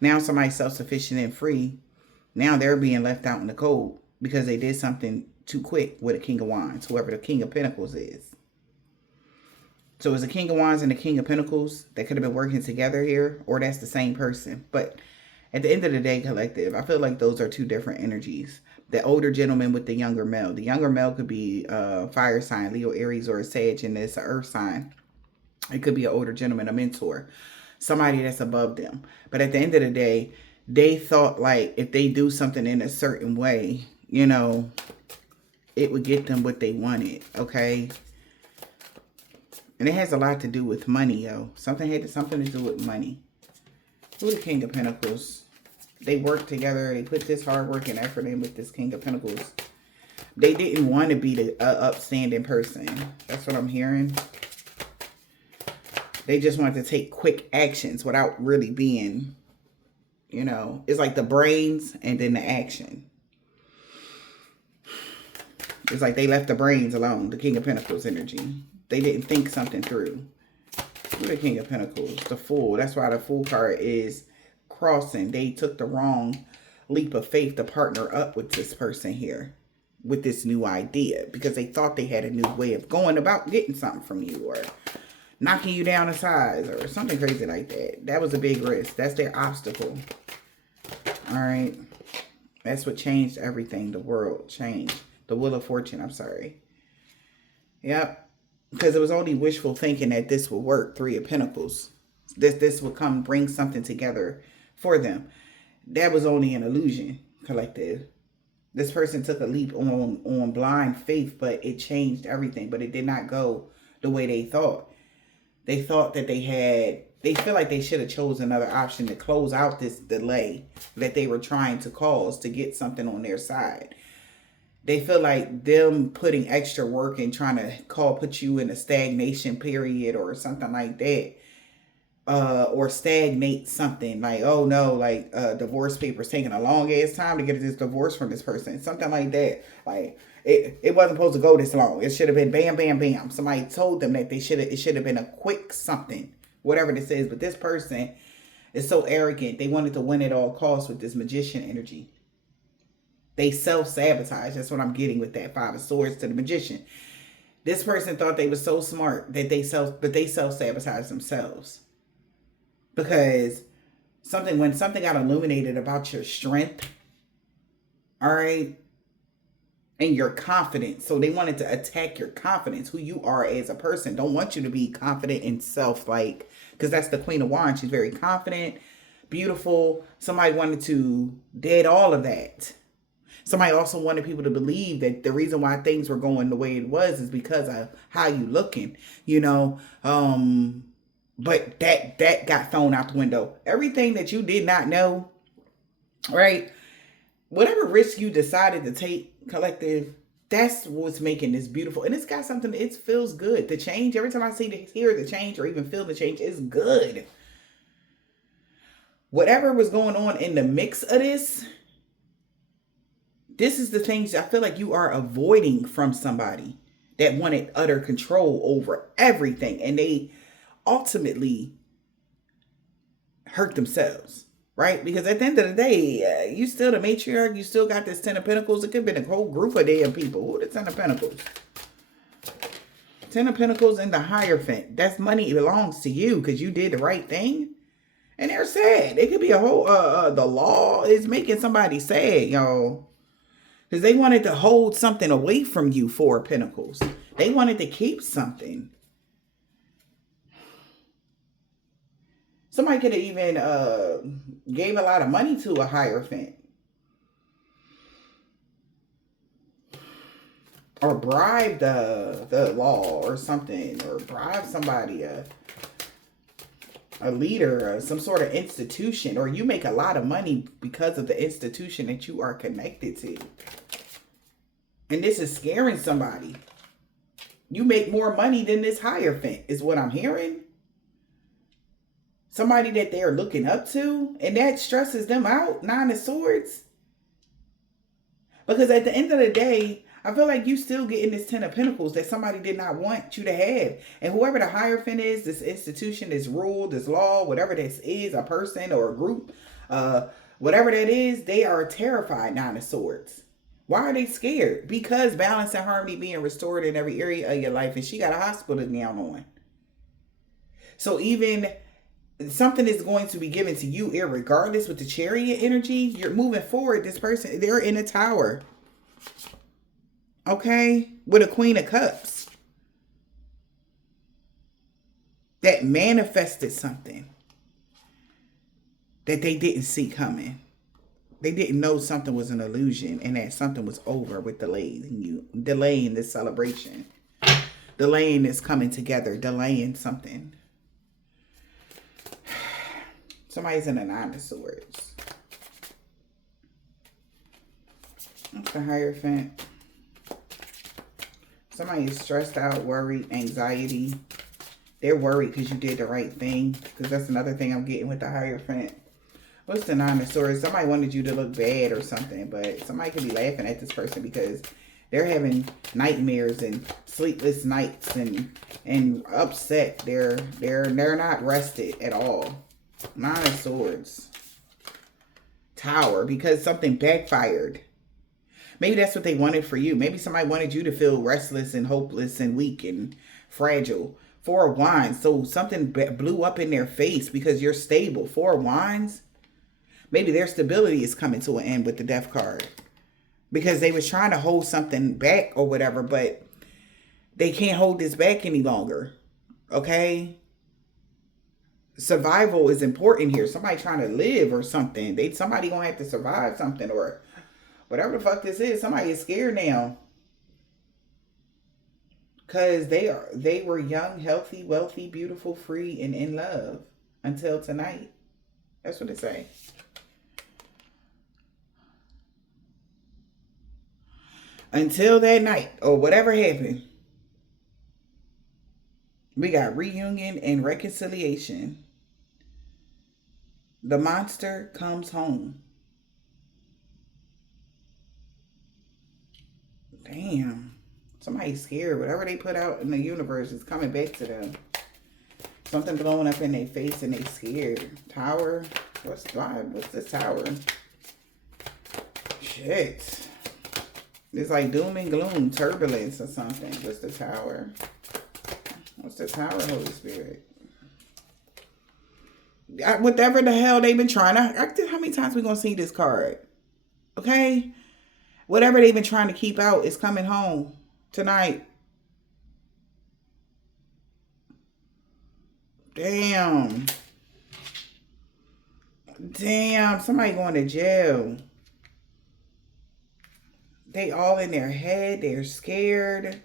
Now somebody's self-sufficient and free. Now they're being left out in the cold because they did something too quick with a King of Wands, whoever the King of Pentacles is. So it's a King of Wands and the King of Pentacles that could have been working together here, or that's the same person. But at the end of the day, collective, I feel like those are two different energies. The older gentleman with the younger male. The younger male could be a fire sign, Leo, Aries, or a Sag, and it's an earth sign. It could be an older gentleman, a mentor, somebody that's above them. But at the end of the day, they thought like if they do something in a certain way, you know, it would get them what they wanted, okay? And it has a lot to do with money, yo. Something had something to do with money. Who the King of Pentacles? They worked together. They put this hard work and effort in with this King of Pentacles. They didn't want to be the upstanding person. That's what I'm hearing. They just wanted to take quick actions without really being, you know, it's like the brains and then the action. It's like they left the brains alone, the King of Pentacles energy. They didn't think something through. Who the King of Pentacles? The Fool. That's why the Fool card is crossing. They took the wrong leap of faith to partner up with this person here with this new idea because they thought they had a new way of going about getting something from you or knocking you down a size or something crazy like that. That was a big risk. That's their obstacle. All right. That's what changed everything. The world changed. The Wheel of Fortune, I'm sorry. Yep. because it was only wishful thinking that this would work. Three of Pentacles. This would come bring something together for them. That was only an illusion, collective. This person took a leap on blind faith, but it changed everything. But it did not go the way they thought. They thought that they feel like they should have chosen another option to close out this delay that they were trying to cause to get something on their side. They feel like them putting extra work and trying to put you in a stagnation period or something like that. Or stagnate something like, oh no, like divorce papers taking a long ass time to get this divorce from this person, something like that. Like it wasn't supposed to go this long. It should have been bam, bam, bam. Somebody told them that it should have been a quick something, whatever this is. But this person is so arrogant. They wanted to win at all costs with this magician energy. They self-sabotage. That's what I'm getting with that Five of Swords to the magician. This person thought they were so smart that they self-sabotage themselves. Because when something got illuminated about your strength, all right, and your confidence. So they wanted to attack your confidence, who you are as a person. Don't want you to be confident in self, like, because that's the Queen of Wands. She's very confident, beautiful. Somebody wanted to dead all of that. Somebody also wanted people to believe that the reason why things were going the way it was is because of how you looking, you know. But that got thrown out the window. Everything that you did not know, right? Whatever risk you decided to take, collective, that's what's making this beautiful. And it's got something, it feels good. The change, every time I hear the change or even feel the change, is good. Whatever was going on in the mix of this is the things I feel like you are avoiding from somebody that wanted utter control over everything. And they ultimately hurt themselves, right? Because at the end of the day, you still the matriarch, you still got this Ten of Pentacles. It could have been a whole group of damn people. Who the Ten of Pentacles? Ten of Pentacles and the Hierophant. That's money. It belongs to you because you did the right thing. And they're sad. It could be a whole, the law is making somebody sad, y'all. Because they wanted to hold something away from you, Four of Pentacles. They wanted to keep something. Somebody could have even gave a lot of money to a Hierophant. Or bribed the law or something. Or bribed somebody, a leader, some sort of institution. Or you make a lot of money because of the institution that you are connected to. And this is scaring somebody. You make more money than this Hierophant is what I'm hearing. Somebody that they're looking up to, and that stresses them out. Nine of Swords. Because at the end of the day, I feel like you still getting this Ten of Pentacles that somebody did not want you to have. And whoever the Hierophant is, this institution, this rule, this law, whatever this is, a person or a group, whatever that is, they are terrified, Nine of Swords. Why are they scared? Because balance and harmony being restored in every area of your life, and she got a hospital gown on. So even something is going to be given to you irregardless with the Chariot energy. You're moving forward. This person, they're in a tower. Okay? With a Queen of Cups. That manifested something that they didn't see coming. They didn't know something was an illusion and that something was over with delaying this celebration. Delaying this coming together. Delaying something. Somebody's in a Nine of Swords. That's the Hierophant. Somebody is stressed out, worried, anxiety. They're worried because you did the right thing. Because that's another thing I'm getting with the Hierophant. What's the Nine of Swords? Somebody wanted you to look bad or something. But somebody could be laughing at this person because they're having nightmares and sleepless nights and upset. They're not rested at all. Nine of Swords. Tower, because something backfired. Maybe that's what they wanted for you. Maybe somebody wanted you to feel restless and hopeless and weak and fragile. Four of Wands. So something blew up in their face because you're stable. Four of Wands. Maybe their stability is coming to an end with the Death card. Because they was trying to hold something back or whatever. But They can't hold this back any longer. Okay? Survival is important here. Somebody trying to live or something. Somebody gonna have to survive something or whatever the fuck this is. Somebody is scared now. Cause they were young, healthy, wealthy, beautiful, free, and in love until tonight. That's what it say. Until that night or whatever happened. We got reunion and reconciliation. The monster comes home. Damn. Somebody's scared. Whatever they put out in the universe is coming back to them. Something blowing up in their face and they scared. Tower. What's this tower? Shit. It's like doom and gloom, turbulence or something. What's the tower? What's the tower, Holy Spirit? Whatever the hell they've been trying to... How many times we gonna see this card? Okay? Whatever they've been trying to keep out is coming home tonight. Damn. Damn. Somebody going to jail. They all in their head. They're scared.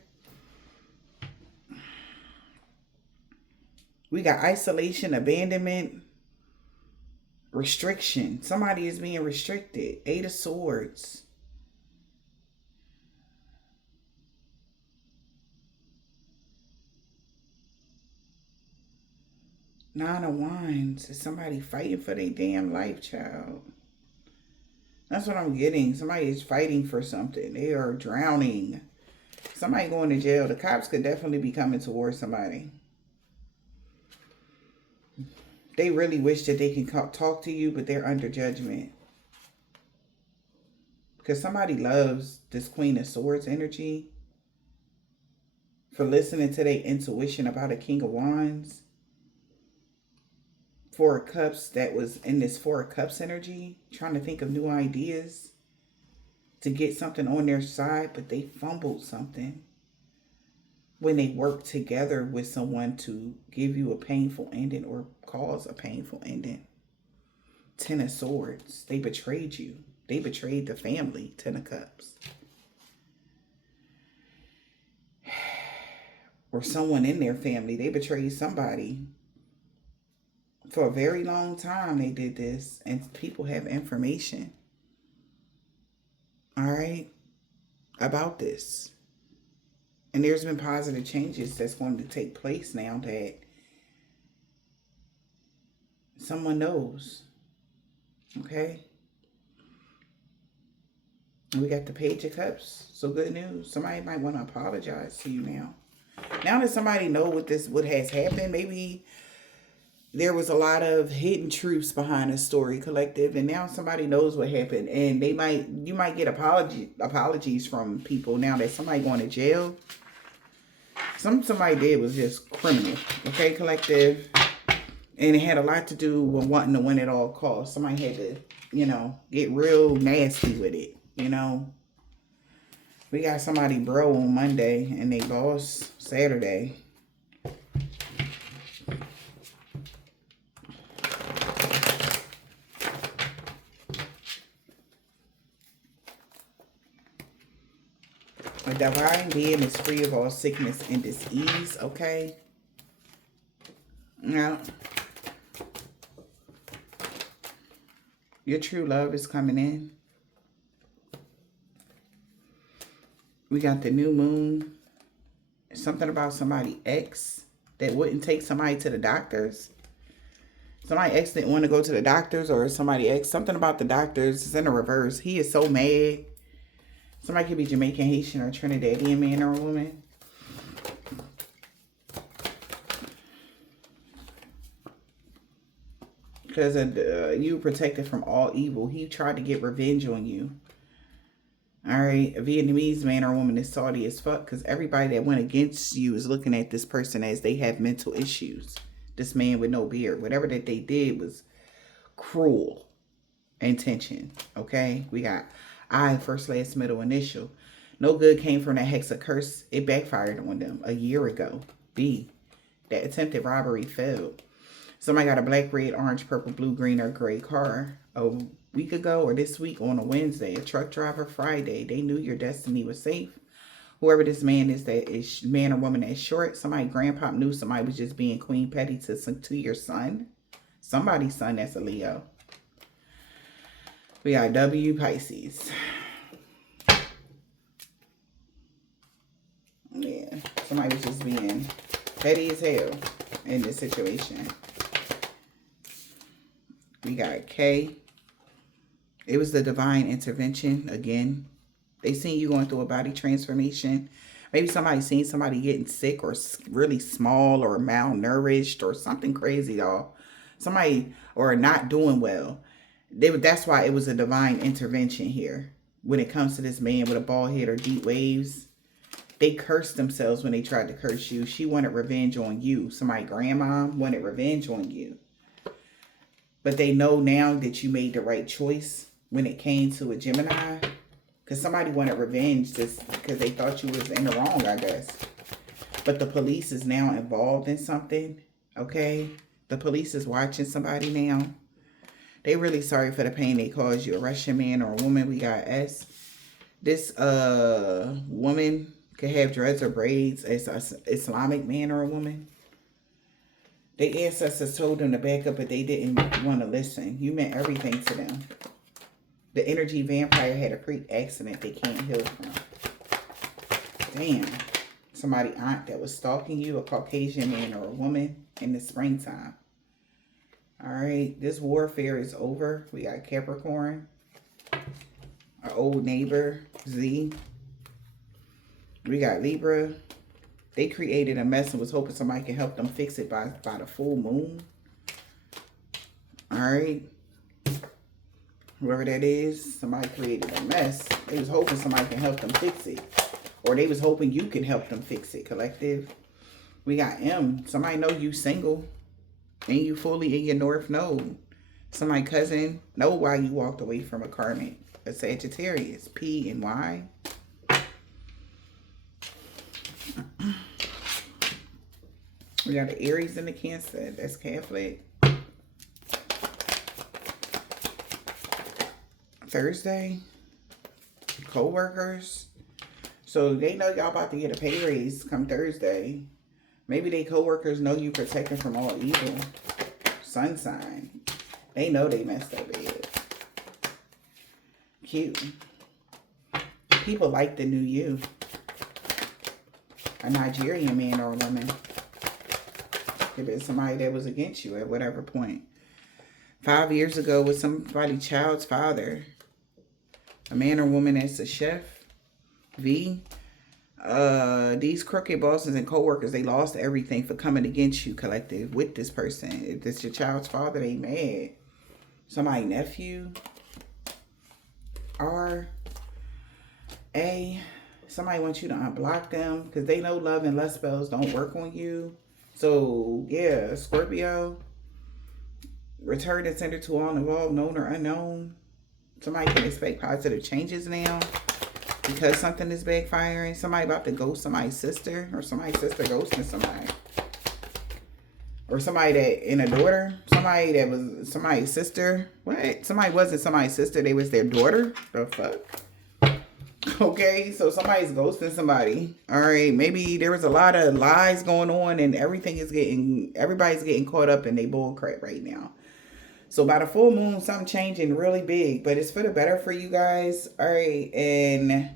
We got isolation, abandonment, restriction. Somebody is being restricted. 8 of Swords. Nine of Wands. Is somebody fighting for their damn life, child? That's what I'm getting. Somebody is fighting for something. They are drowning. Somebody going to jail. The cops could definitely be coming towards somebody. They really wish that they can talk to you, but they're under judgment. Because somebody loves this Queen of Swords energy for listening to their intuition about a King of Wands. 4 of Cups that was in this 4 of Cups energy, trying to think of new ideas to get something on their side, but they fumbled something when they work together with someone to give you a painful ending or cause a painful ending. 10 of Swords. They betrayed you. They betrayed the family. 10 of Cups. Or someone in their family. They betrayed somebody. For a very long time they did this. And people have information. Alright? About this. And there's been positive changes that's going to take place now that someone knows. Okay? We got the Page of Cups. So good news. Somebody might want to apologize to you now. Now that somebody know what has happened, maybe there was a lot of hidden truths behind the story, collective, and now somebody knows what happened, and you might get apologies from people now that somebody going to jail. Somebody did was just criminal, okay, collective, and it had a lot to do with wanting to win at all costs. Somebody had to, get real nasty with it, We got somebody bro on Monday and they boss Saturday. A divine being is free of all sickness and disease, okay? Now, your true love is coming in. We got the new moon. Something about somebody ex that wouldn't take somebody to the doctors. Somebody ex didn't want to go to the doctors, or somebody ex. Something about the doctors is in the reverse. He is so mad. Somebody could be Jamaican, Haitian, or Trinidadian man or woman. Because you were protected from all evil. He tried to get revenge on you. Alright, a Vietnamese man or woman is salty as fuck because everybody that went against you is looking at this person as they have mental issues. This man with no beard. Whatever that they did was cruel intention. Okay? We got I, first, last, middle, initial. No good came from that hex of curse. It backfired on them a year ago. B, that attempted robbery failed. Somebody got a black, red, orange, purple, blue, green, or gray car a week ago or this week on a Wednesday. A truck driver Friday. They knew your destiny was safe. Whoever this man is, that is man or woman that's short. Somebody grandpa knew somebody was just being queen petty to your son. Somebody's son that's a Leo. We got W, Pisces. Yeah, somebody was just being petty as hell in this situation. We got K. It was the divine intervention again. They seen you going through a body transformation. Maybe somebody seen somebody getting sick or really small or malnourished or something crazy, y'all. Somebody or not doing well. That's why it was a divine intervention here. When it comes to this man with a bald head or deep waves, they cursed themselves when they tried to curse you. She wanted revenge on you. Somebody grandma wanted revenge on you. But they know now that you made the right choice when it came to a Gemini. Because somebody wanted revenge just because they thought you was in the wrong, I guess. But the police is now involved in something, okay? The police is watching somebody now. They really sorry for the pain they caused you. A Russian man or a woman, we got S. This woman could have dreads or braids. It's an Islamic man or a woman. The ancestors told them to back up, but they didn't want to listen. You meant everything to them. The energy vampire had a freak accident they can't heal from. Damn. Somebody aunt that was stalking you, a Caucasian man or a woman in the springtime. All right. This warfare is over. We got Capricorn. Our old neighbor, Z. We got Libra. They created a mess and was hoping somebody can help them fix it by the full moon. All right. Whoever that is, somebody created a mess. They was hoping somebody can help them fix it. Or they was hoping you can help them fix it, collective. We got M. Somebody know you single. And you fully in your north node. Somebody cousin know why you walked away from a karmic. A Sagittarius. P and Y. We got the Aries and the Cancer. That's Catholic. Thursday. Co-workers. So they know y'all about to get a pay raise come Thursday. Maybe they co-workers know you protected from all evil. Sun sign. They know they messed up bad. Cute. People like the new you. A Nigerian man or a woman. If it's somebody that was against you at whatever point. 5 years ago with somebody's child's father. A man or woman that's a chef. V. These crooked bosses and co-workers, they lost everything for coming against you, collective, with this person. If it's your child's father, they mad. Somebody nephew. R. A. Somebody wants you to unblock them because they know love and lust spells don't work on you. So, yeah, Scorpio. Return and sender to all involved, known or unknown. Somebody can expect positive changes now because something is backfiring. Somebody about to ghost somebody's sister, or somebody's sister ghosting somebody. Or somebody that in a daughter. Somebody that was somebody's sister. What? Somebody wasn't somebody's sister. They was their daughter. The fuck? Okay, so somebody's ghosting somebody. All right, maybe there was a lot of lies going on and everybody's getting caught up in they bull crap right now. So by the full moon, something changing really big, but it's for the better for you guys. All right, and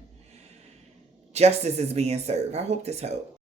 justice is being served. I hope this helped.